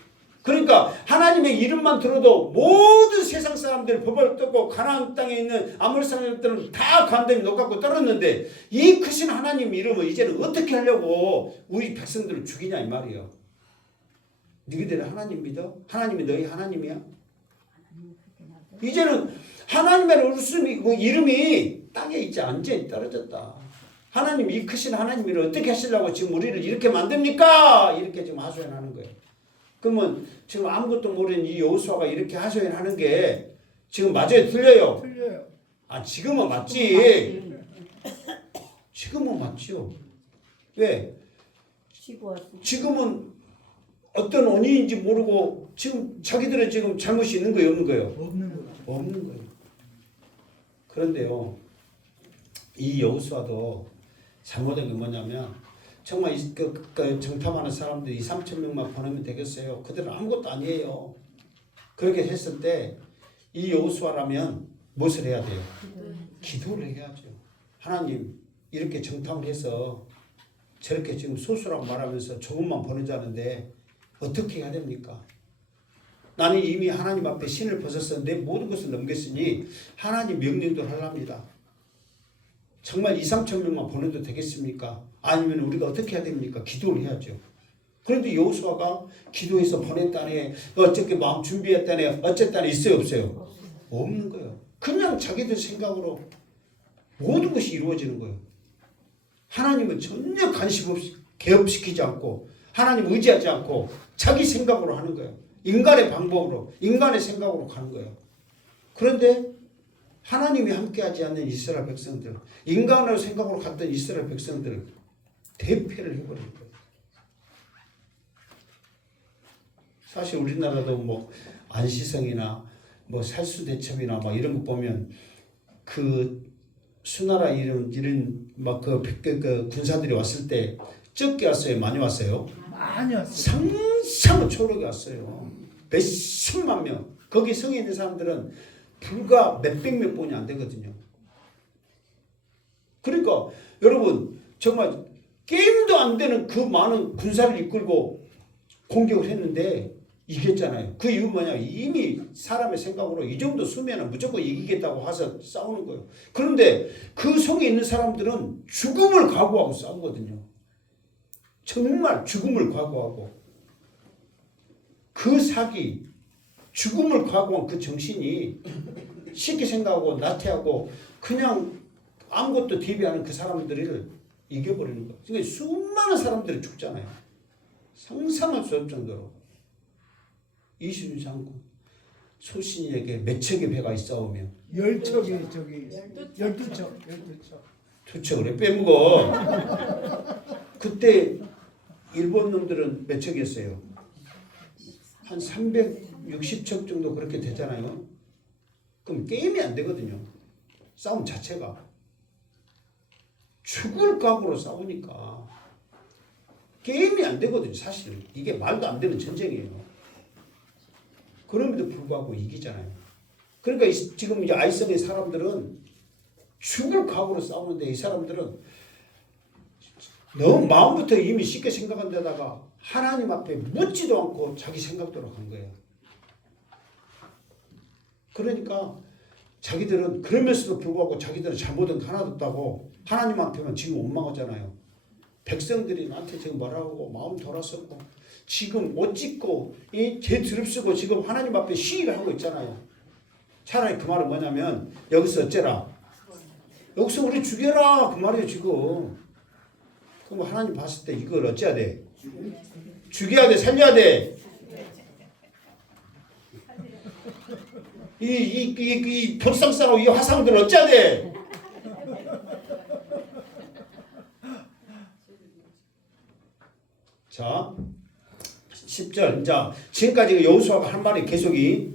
그러니까 하나님의 이름만 들어도 모든 세상 사람들 법을 뜯고 가나안 땅에 있는 아모리 사람들은 다 간담이 녹았고 떨었는데 이 크신 하나님 이름을 이제는 어떻게 하려고 우리 백성들을 죽이냐 이 말이에요. 너희들은 하나님 믿어? 하나님이 너희 하나님이야? 이제는 하나님의 이름이 땅에 있지 완전히 떨어졌다. 하나님 이 크신 하나님을 어떻게 하시려고 지금 우리를 이렇게 만듭니까? 이렇게 지금 하소연하는 거예요. 그러면 지금 아무것도 모르는 이 여호수아가 이렇게 하소연하는 게 지금 맞아요? 틀려요? 틀려요. 아 지금은 맞지. 지금은 맞죠. 왜? 지금은 어떤 원인인지 모르고 지금 자기들은 지금 잘못이 있는 거예요? 없는 거예요? 없는 거죠. 없는 거예요. 그런데요. 이 여호수아도 잘못한 게 뭐냐면 정말 정탐하는 사람들이 2, 3천 명만 보내면 되겠어요. 그들은 아무것도 아니에요. 그렇게 했을 때 이 여호수아라면 무엇을 해야 돼요? 기도를 해야죠. 하나님 이렇게 정탐을 해서 저렇게 지금 소수라고 말하면서 조금만 보내자는데 어떻게 해야 됩니까? 나는 이미 하나님 앞에 신을 벗어서 내 모든 것을 넘겼으니 하나님 명령도 하랍니다. 정말 2, 3천 명만 보내도 되겠습니까? 아니면 우리가 어떻게 해야 됩니까? 기도를 해야죠. 그런데 여호수아가 기도해서 보냈다네, 어떻게 마음 준비했다네, 어쨌다네 있어요 없어요? 없는 거예요. 그냥 자기들 생각으로 모든 것이 이루어지는 거예요. 하나님은 전혀 관심 없이 개업시키지 않고 하나님 의지하지 않고 자기 생각으로 하는 거예요. 인간의 방법으로 인간의 생각으로 가는 거예요. 그런데 하나님이 함께하지 않는 이스라엘 백성들, 인간의 생각으로 갔던 이스라엘 백성들을 대패를 해버린 거예요. 사실 우리나라도 뭐 안시성이나 뭐 살수대첩이나 막 이런 거 보면 그 수나라 이런 막 그 군사들이 왔을 때 적게 왔어요, 많이 왔어요? 많이 왔어요. 상상을 초월하게 왔어요. 몇십만 명. 거기 성에 있는 사람들은 불과 몇백 분이 안 되거든요. 그러니까 여러분 정말 게임도 안 되는 그 많은 군사를 이끌고 공격을 했는데 이겼잖아요. 그 이유 뭐냐? 이미 사람의 생각으로 이 정도 수면은 무조건 이기겠다고 해서 싸우는 거예요. 그런데 그 성에 있는 사람들은 죽음을 각오하고 싸우거든요. 정말 죽음을 각오하고 그 사기, 죽음을 각오한 그 정신이 쉽게 생각하고 나태하고 그냥 아무것도 대비하는 그 사람들을 이겨버리는 거예요. 그러니까 수많은 사람들이 죽잖아요. 상상할 수 없을 정도로. 이순신 장군 소신에게 몇 척의 배가 있사오며 10척이 저기 12척. 투척을 빼먹어. 그때 일본 놈들은 몇 척이었어요? 한 360척 정도 그렇게 되잖아요. 그럼 게임이 안 되거든요. 싸움 자체가. 죽을 각오로 싸우니까 게임이 안 되거든요. 사실은 이게 말도 안 되는 전쟁이에요. 그럼에도 불구하고 이기잖아요. 그러니까 지금 이제 아이성의 사람들은 죽을 각오로 싸우는데 이 사람들은 너무 마음부터 이미 쉽게 생각한 데다가 하나님 앞에 묻지도 않고 자기 생각대로 한 거예요. 그러니까 자기들은 그러면서도 불구하고 자기들은 잘못은 하나도 없다고 하나님한테만 지금 원망하잖아요. 백성들이 나한테 지금 뭐라고 마음 돌았었고 지금 옷 찢고 제 드릅쓰고 지금 하나님 앞에 시위를 하고 있잖아요. 차라리 그 말은 뭐냐면 여기서 어째라? 여기서 우리 죽여라 그 말이에요 지금. 그럼 하나님 봤을 때 이걸 어째야 돼? 죽여야 돼? 살려야 돼? 이 불상사하고 이 화상들 어째야 돼? 자 10절. 자 지금까지 여호수아가 한 말이 계속이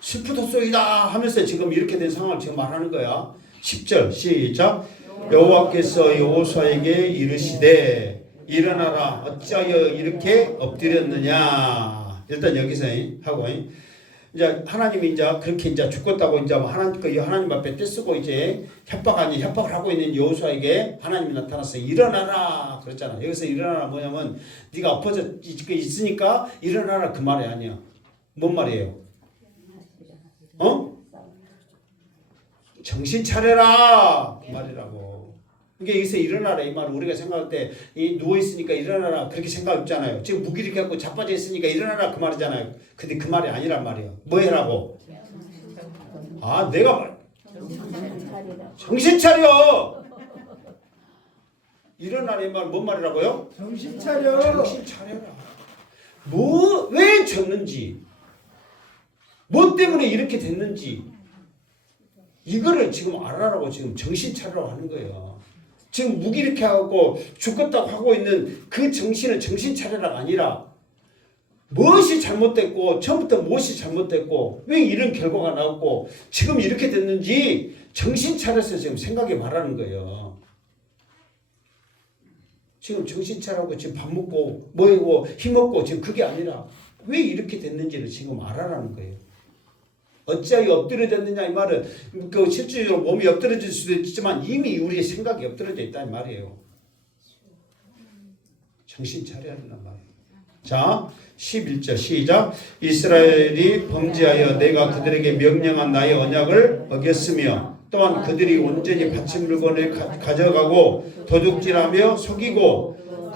스푸토소이다 하면서 지금 이렇게 된 상황을 지금 말하는 거야. 10절 시작. 여호와께서 여호수아에게 이르시되 일어나라 어찌하여 이렇게 엎드렸느냐. 일단 여기서 하고 이제 하나님이 이제 그렇게 이제 죽겠다고 이제 하나님 앞에 떼쓰고 이제 협박을 하고 있는 여호수아에게 하나님이 나타나서 일어나라 그랬잖아. 여기서 일어나라 뭐냐면 네가 엎어져 있으니까 일어나라 그 말이 아니야. 뭔 말이에요? 정신 차려라 그 말이라고. 이게 여기서 일어나라 이 말을 우리가 생각할 때 누워 있으니까 일어나라 그렇게 생각했잖아요. 지금 무기력해 갖고 자빠져 있으니까 일어나라 그 말이잖아요. 근데 그 말이 아니란 말이에요. 뭐 해라고? 내가 정신 차려. 일어나라 이 말 뭔 말이라고요? 정신 차려. 정신 차려라. 왜 졌는지, 뭐 때문에 이렇게 됐는지 이거를 지금 알아라고 지금 정신 차리라고 하는 거예요. 지금 무기력해 하고 죽겠다고 하고 있는 그 정신을 정신 차려라가 아니라 무엇이 잘못됐고 처음부터 무엇이 잘못됐고 왜 이런 결과가 나왔고 지금 이렇게 됐는지 정신 차려서 지금 생각해 말하는 거예요. 지금 정신 차리고 지금 밥 먹고 뭐고 힘없고 지금 그게 아니라 왜 이렇게 됐는지를 지금 알아라는 거예요. 어찌하여 엎드려졌느냐 이 말은 그 실질적으로 몸이 엎드려질 수도 있지만 이미 우리의 생각이 엎드려져 있다는 말이에요. 정신 차려야 한단 말이에요. 자 11절 시작. 이스라엘이 범죄하여 내가 그들에게 명령한 나의 언약을 어겼으며 또한 그들이 온전히 바친 물건을 가져가고 도둑질하며 속이고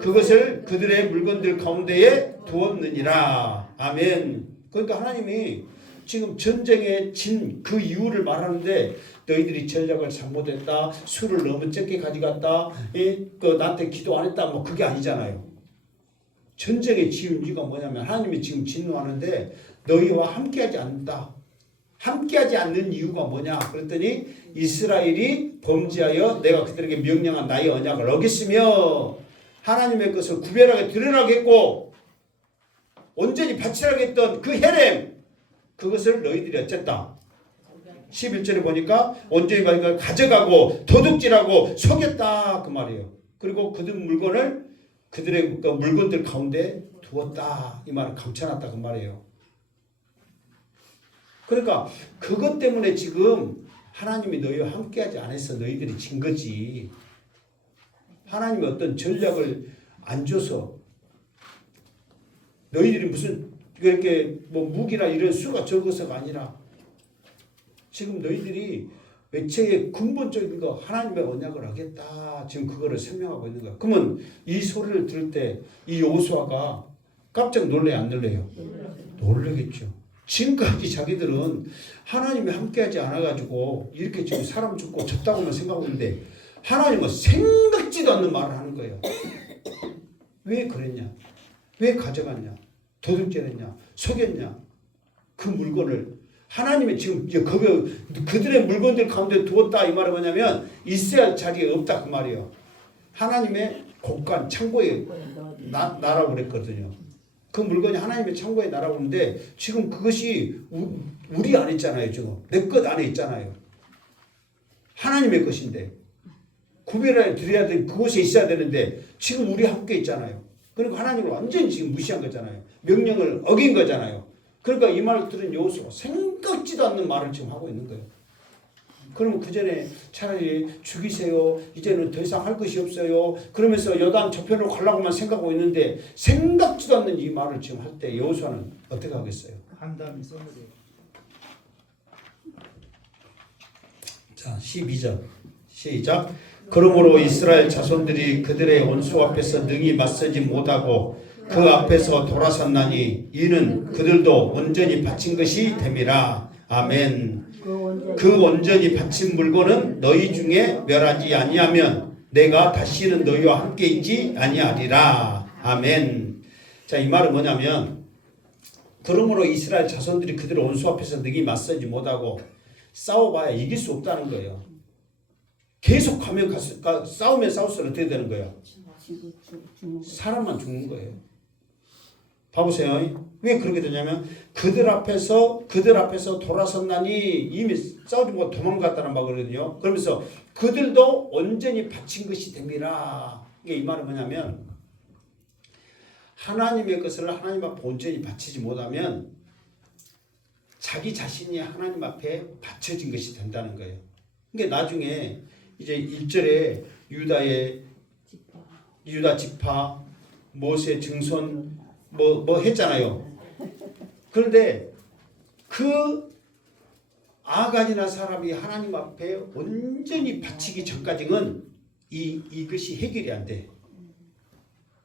그것을 그들의 물건들 가운데에 두었느니라. 아멘. 그러니까 하나님이 지금 전쟁에 진 그 이유를 말하는데 너희들이 전략을 잘못했다. 술을 너무 적게 가져갔다. 나한테 기도 안 했다. 뭐 그게 아니잖아요. 전쟁의 이유가 뭐냐면 하나님이 지금 진노하는데 너희와 함께하지 않는다. 함께하지 않는 이유가 뭐냐? 그랬더니 이스라엘이 범죄하여 내가 그들에게 명령한 나의 언약을 어겼으며 하나님의 것을 구별하게 드러나겠고 온전히 바치라겠던 그 헤렘 그것을 너희들이 어쨌다. 11절에 보니까 온전히 가져가고 도둑질하고 속였다 그 말이에요. 그리고 그들 물건을 그들의 그 물건들 가운데 두었다 이 말을 감춰놨다 그 말이에요. 그러니까 그것 때문에 지금 하나님이 너희와 함께하지 않아서 너희들이 진 거지. 하나님이 어떤 전략을 안 줘서 너희들이 무슨 이렇게 뭐 무기나 이런 수가 적어서가 아니라 지금 너희들이 외체의 근본적인 거 하나님의 언약을 하겠다. 지금 그거를 설명하고 있는 거야. 그러면 이 소리를 들을 때 이 여호수아가 깜짝 놀래요, 안 놀래요? 놀래겠죠. 지금까지 자기들은 하나님이 함께하지 않아가지고 이렇게 지금 사람 죽고 졌다고만 생각하고 있는데 하나님은 생각지도 않는 말을 하는 거예요. 왜 그랬냐? 왜 가져갔냐? 도둑질했냐? 속였냐? 그 물건을 하나님이 지금 이제 그들의 물건들 가운데 두었다 이 말은 뭐냐면 있어야 할 자리에 없다 그 말이에요. 하나님의 곳간 창고에 나라고 그랬거든요. 그 물건이 하나님의 창고에 나라고 하는데 지금 그것이 우리 안에 있잖아요. 지금 내 것 안에 있잖아요. 하나님의 것인데 구별해 드려야 될 그곳에 있어야 되는데 지금 우리 함께 있잖아요. 그러니까 하나님을 완전히 지금 무시한 거잖아요. 명령을 어긴 거잖아요. 그러니까 이 말을 들은 여호수아가 생각지도 않는 말을 지금 하고 있는 거예요. 그러면 그 전에 차라리 죽이세요. 이제는 더 이상 할 것이 없어요. 그러면서 여단 저편으로 가려고만 생각하고 있는데 생각지도 않는 이 말을 지금 할 때 여호수아는 어떻게 하겠어요? 한담이 써내려. 자, 12절 시작. 그러므로 이스라엘 자손들이 그들의 원수 앞에서 능히 맞서지 못하고 그 앞에서 돌아섰나니 이는 그들도 온전히 바친 것이 됨이라. 아멘. 그 온전히 바친 물건은 너희 중에 멸하지 아니하면 내가 다시는 너희와 함께 있지 아니하리라. 아멘. 자, 이 말은 뭐냐면 그러므로 이스라엘 자손들이 그들의 원수 앞에서 능히 맞서지 못하고 싸워봐야 이길 수 없다는 거예요. 계속 가면 싸우면 싸울수록 어떻게 되는 거예요? 사람만 죽는 거예요. 봐보세요. 왜 그렇게 되냐면 그들 앞에서 돌아섰나니 이미 싸우지 못하고 도망갔다는 말이거든요. 그러면서 그들도 온전히 바친 것이 됨이라. 이게 이 말은 뭐냐면 하나님의 것을 하나님 앞에 온전히 바치지 못하면 자기 자신이 하나님 앞에 바쳐진 것이 된다는 거예요. 그러니까 나중에 이제 1절에 유다 지파 모세 증손 뭐 했잖아요. 그런데 그 아간이나 사람이 하나님 앞에 온전히 바치기 전까지는 이것이 해결이 안 돼.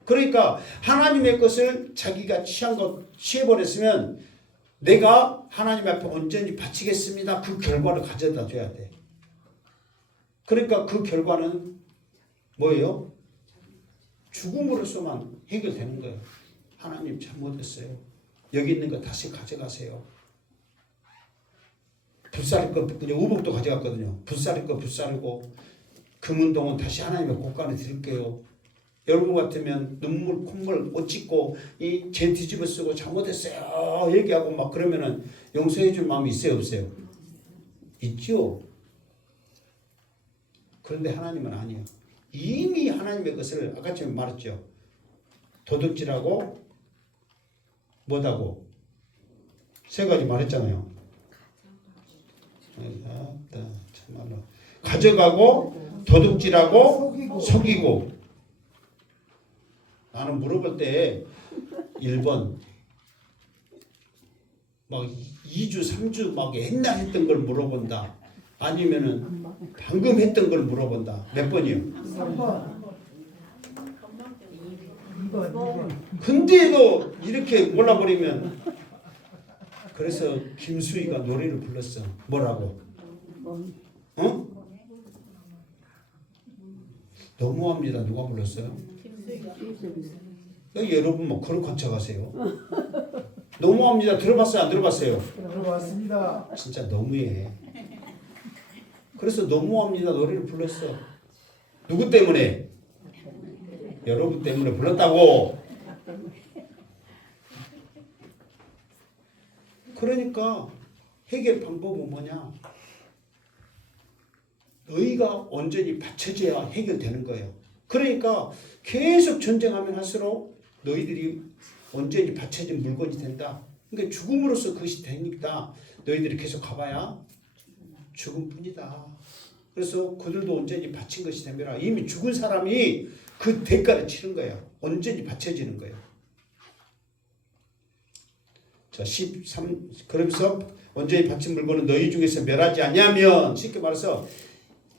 그러니까 하나님의 것을 자기가 취한 것 취해버렸으면 내가 하나님 앞에 온전히 바치겠습니다. 그 결과를 가져다 줘야 돼. 그러니까 그 결과는 뭐예요? 죽음으로서만 해결되는 거예요. 하나님 잘못했어요. 여기 있는 거 다시 가져가세요. 불사를 거 그냥 우복도 가져갔거든요. 불사를 거 불사르고 금은동은 다시 하나님의 곳간에 드릴게요. 여러분 같으면 눈물 콧물 옷 찢고 죄 뒤집어 쓰고 잘못했어요 얘기하고 막 그러면은 용서해 줄 마음이 있어요 없어요? 있죠. 그런데 하나님은 아니에요. 이미 하나님의 것을 아까 전에 말했죠. 도둑질하고 뭐다고 세 가지 말했잖아요. 참말로 가져가고 도둑질하고 속이고. 나는 물어볼 때 1번 막 2주 3주 막 옛날 했던 걸 물어본다. 아니면은 방금 했던 걸 물어본다. 몇 번이요? 3번. 2번. 근데도 이렇게 몰라버리면 그래서 김수희가 노래를 불렀어. 뭐라고? 어? 너무합니다. 누가 불렀어요? 여러분 뭐 그런 관찰하세요. 너무합니다. 들어봤어요? 안 들어봤어요? 들어봤습니다. 진짜 너무해. 그래서 너무합니다 노래를 불렀어. 누구 때문에? 여러분 때문에 불렀다고. 그러니까 해결 방법은 뭐냐? 너희가 온전히 바쳐져야 해결되는 거예요. 그러니까 계속 전쟁하면 할수록 너희들이 온전히 바쳐진 물건이 된다. 그러니까 죽음으로써 그것이 되니까 너희들이 계속 가봐야 죽음뿐이다. 그래서 그들도 온전히 바친 것이 되면 이미 죽은 사람이 그 대가를 치는 거예요. 온전히 바쳐지는 거예요. 자, 13 그러면서 온전히 바친 물건은 너희 중에서 멸하지 아니하면 쉽게 말해서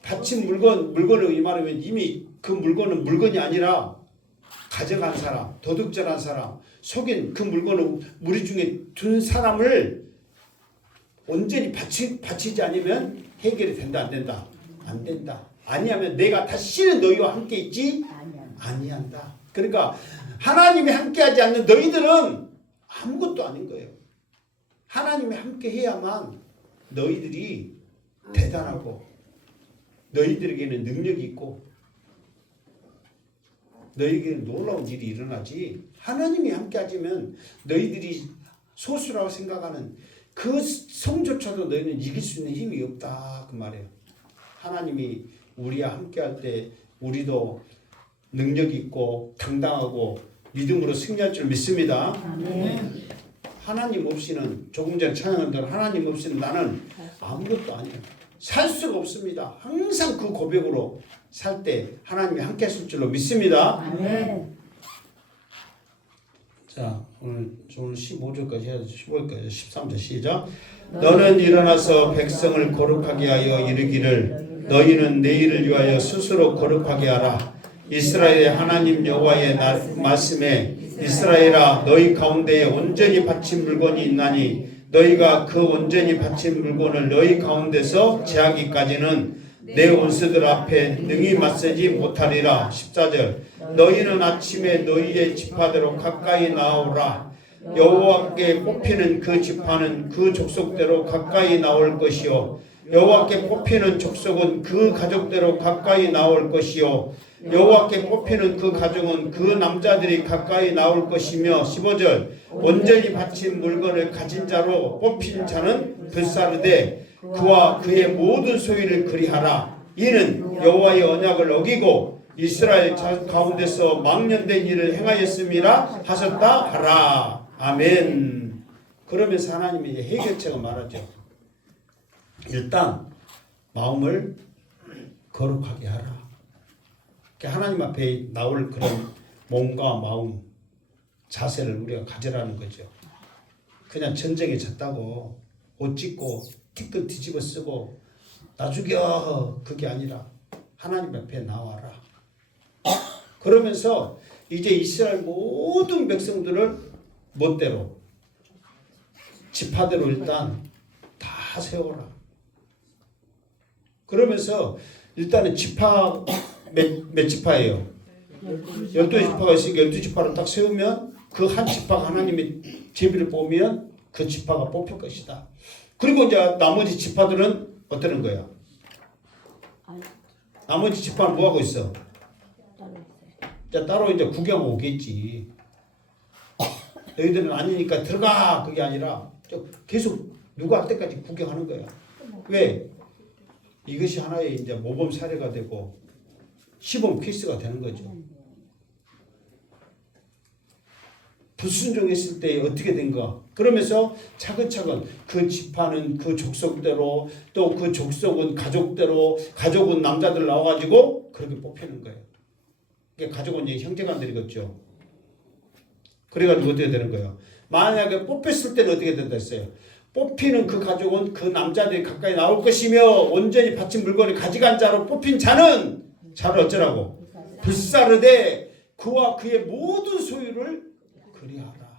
바친 물건을 이 말하면 이미 그 물건은 물건이 아니라 가져간 사람, 도둑질한 사람, 속인 그 물건을 우리 중에 둔 사람을 온전히 바치지 않으면 해결이 된다 안 된다? 안 된다. 아니하면 내가 다시는 너희와 함께 있지 아니한다. 그러니까 하나님이 함께하지 않는 너희들은 아무것도 아닌 거예요. 하나님이 함께 해야만 너희들이 대단하고 너희들에게는 능력이 있고 너희에게는 놀라운 일이 일어나지. 하나님이 함께 하시면 너희들이 소수라고 생각하는 그 성조차도 너희는 이길 수 있는 힘이 없다 그 말이에요. 하나님이 우리와 함께 할 때 우리도 능력이 있고 당당하고 믿음으로 승리할 줄 믿습니다. 하나님 없이는 조금 전에 찬양한 대로 하나님 없이는 나는 아무것도 아니에요. 살 수가 없습니다. 항상 그 고백으로 살 때 하나님이 함께 하실 줄로 믿습니다. 아멘. 자, 오늘 15절까지 해야 돼. 15절까지 13절 시작. 너는 일어나서 백성을 거룩하게 하여 이르기를 너희는 내일을 위하여 스스로 거룩하게 하라. 이스라엘의 하나님 여호와의 말씀에 이스라엘아 너희 가운데에 온전히 바친 물건이 있나니 너희가 그 온전히 바친 물건을 너희 가운데서 제하기까지는 내 원수들 앞에 능히 맞서지 못하리라. 14절 너희는 아침에 너희의 지파대로 가까이 나오라. 여호와께 뽑히는 그 지파는 그 족속대로 가까이 나올 것이요 여호와께 뽑히는 족속은 그 가족대로 가까이 나올 것이요 여호와께 뽑히는 그 가족은 그 남자들이 가까이 나올 것이며 15절 온전히 바친 물건을 가진 자로 뽑힌 자는 불사르되 그와 그의 모든 소유를 그리하라. 이는 여호와의 언약을 어기고 이스라엘 가운데서 망령된 일을 행하였음이라 하셨다 하라. 아멘. 그러면서 하나님이 이제 해결책을 말하죠. 일단 마음을 거룩하게 하라. 하나님 앞에 나올 그런 몸과 마음 자세를 우리가 가지라는 거죠. 그냥 전쟁에 졌다고 옷 찢고 티끌 뒤집어 쓰고 나 죽여 그게 아니라 하나님 앞에 나와라. 그러면서 이제 이스라엘 모든 백성들을 멋대로 지파대로 일단 다 세워라. 그러면서 일단은 지파 몇 지파예요? 12지파가 있으니까 12지파를 딱 세우면 그 한 지파가 하나님의 제비를 보면 그 지파가 뽑힐 것이다. 그리고 이제 나머지 지파들은 어떠는 거야? 나머지 지파는 뭐 하고 있어? 따로 이제 구경 오겠지. 너희들은 아니니까 들어가 그게 아니라 계속 누가 할 때까지 구경하는 거야. 왜? 이것이 하나의 이제 모범 사례가 되고 시범 케이스가 되는 거죠. 불순종했을 때 어떻게 된가? 그러면서 차근차근 그 지파는 그 족속대로 또 그 족속은 가족대로 가족은 남자들 나와가지고 그렇게 뽑히는 거예요. 그러니까 가족은 이제 형제간들이겠죠. 그래가지고 어떻게 되는 거예요? 만약에 뽑혔을 때는 어떻게 된다 했어요? 뽑히는 그 가족은 그 남자들이 가까이 나올 것이며 온전히 바친 물건을 가져간 자로 뽑힌 자는 자를 어쩌라고? 불사르되 그와 그의 모든 소유를 그리하라.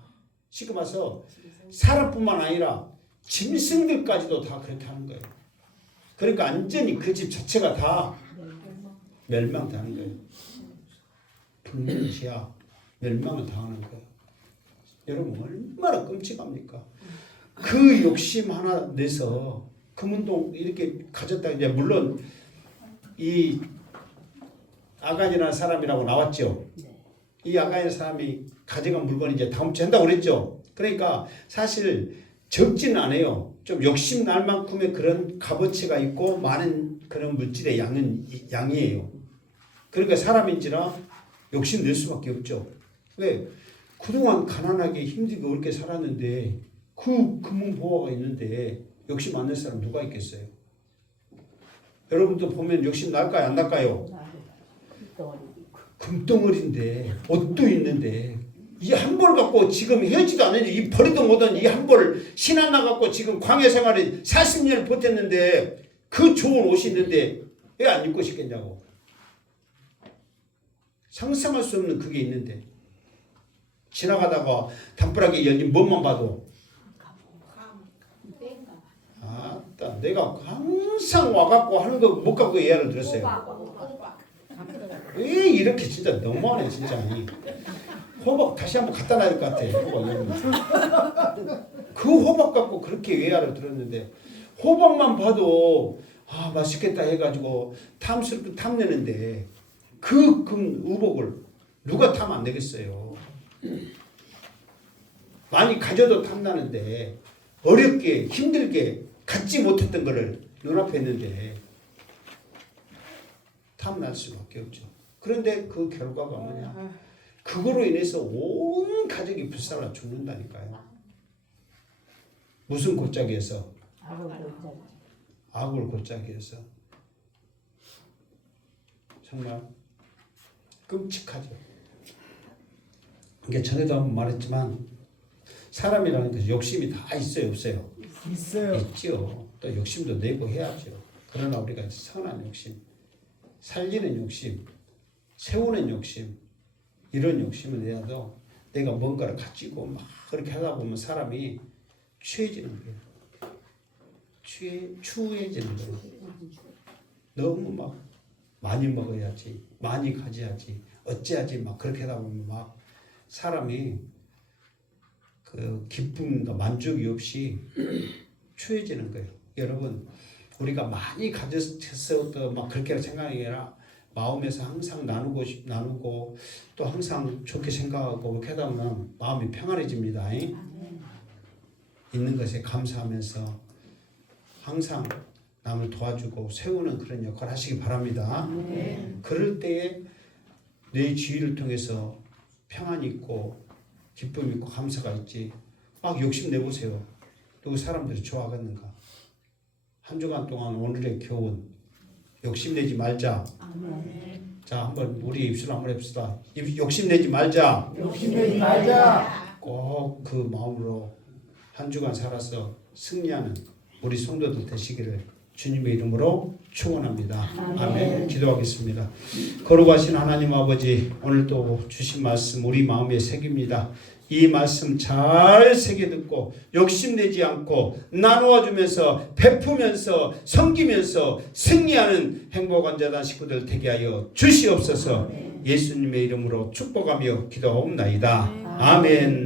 지금 와서 사람뿐만 아니라 짐승들까지도 다 그렇게 하는 거예요. 그러니까 완전히 그 집 자체가 다 멸망당하는 거예요. 불멸시야 멸망을 당하는 거예요. 여러분 얼마나 끔찍합니까? 그 욕심 하나 내서 금운동 이렇게 가졌다. 이제 물론 이 아간이라는 사람이라고 나왔죠. 이 아간이라는 사람이 가져간 물건이 이제 다음 주에 한다고 그랬죠. 그러니까 사실 적지는 않아요. 좀 욕심 날 만큼의 그런 값어치가 있고 많은 그런 물질의 양이에요. 그러니까 사람인지라 욕심 낼 수밖에 없죠. 왜? 그동안 가난하게 힘들게 어렵게 살았는데 그 금은보화가 있는데 욕심 안 낼 사람 누가 있겠어요? 여러분도 보면 욕심 날까요? 안 날까요? 금덩어리인데 옷도 있는데 이 한 벌 갖고 지금 헤어지도 않는데 이 버리도 못한 이 한 벌 신안 나갖고 지금 광야 생활에 40년을 버텼는데 그 좋은 옷이 있는데 왜 안 입고 싶겠냐고. 상상할 수 없는 그게 있는데 지나가다가 단불하게 열린 몸만 봐도 아따 내가 항상 와갖고 하는 거 못 갖고 예를 들었어요. 왜 이렇게 진짜 너무하네 진짜. 호박 다시 한번 갖다 놔야 될 것 같아. 호박 여러분. 그 호박 갖고 그렇게 외화를 들었는데 호박만 봐도 아 맛있겠다 해가지고 탐스럽게 탐내는데 그 의복을 누가 탐 안 내겠어요. 많이 가져도 탐나는데 어렵게 힘들게 갖지 못했던 거를 눈앞에 있는데 탐날 수밖에 없죠. 그런데 그 결과가 뭐냐? 그거로 인해서 온 가족이 불살아 죽는다니까요. 무슨 골짜기에서? 악을 골짜기에서. 정말 끔찍하죠. 이게 전에도 한번 말했지만 사람이라는 것은 욕심이 다 있어요, 없어요? 있어요. 있죠. 또 욕심도 내고 해야죠. 그러나 우리가 선한 욕심, 살리는 욕심, 세우는 욕심, 이런 욕심을 내야도 내가 뭔가를 가지고 막 그렇게 하다 보면 사람이 취해지는 거예요. 추해지는 거예요. 너무 막 많이 먹어야지, 많이 가져야지, 어찌하지 막 그렇게 하다 보면 막 사람이 그 기쁨과 만족이 없이 추해지는 거예요. 여러분, 우리가 많이 가졌어도 막 그렇게 생각이 아니라 마음에서 항상 나누고 또 항상 좋게 생각하고 그렇게 하다 보면 마음이 평안해집니다. 있는 것에 감사하면서 항상 남을 도와주고 세우는 그런 역할을 하시기 바랍니다. 그럴 때에 내 주위를 통해서 평안이 있고 기쁨이 있고 감사가 있지. 막 욕심 내보세요. 또 사람들이 좋아하겠는가. 한 주간 동안 오늘의 교훈 욕심내지 말자. 자, 한번 우리 입술 한번 해봅시다. 욕심내지 말자. 욕심내지 말자. 꼭 그 마음으로 한 주간 살아서 승리하는 우리 성도들 되시기를 주님의 이름으로 축원합니다. 아멘. 기도하겠습니다. 거룩하신 하나님 아버지, 오늘 또 주신 말씀 우리 마음에 새깁니다. 이 말씀 잘 새겨 듣고 욕심내지 않고 나누어주면서 베푸면서 섬기면서 승리하는 행복한 자단 식구들 되게 하여 주시옵소서. 예수님의 이름으로 축복하며 기도하옵나이다. 아멘.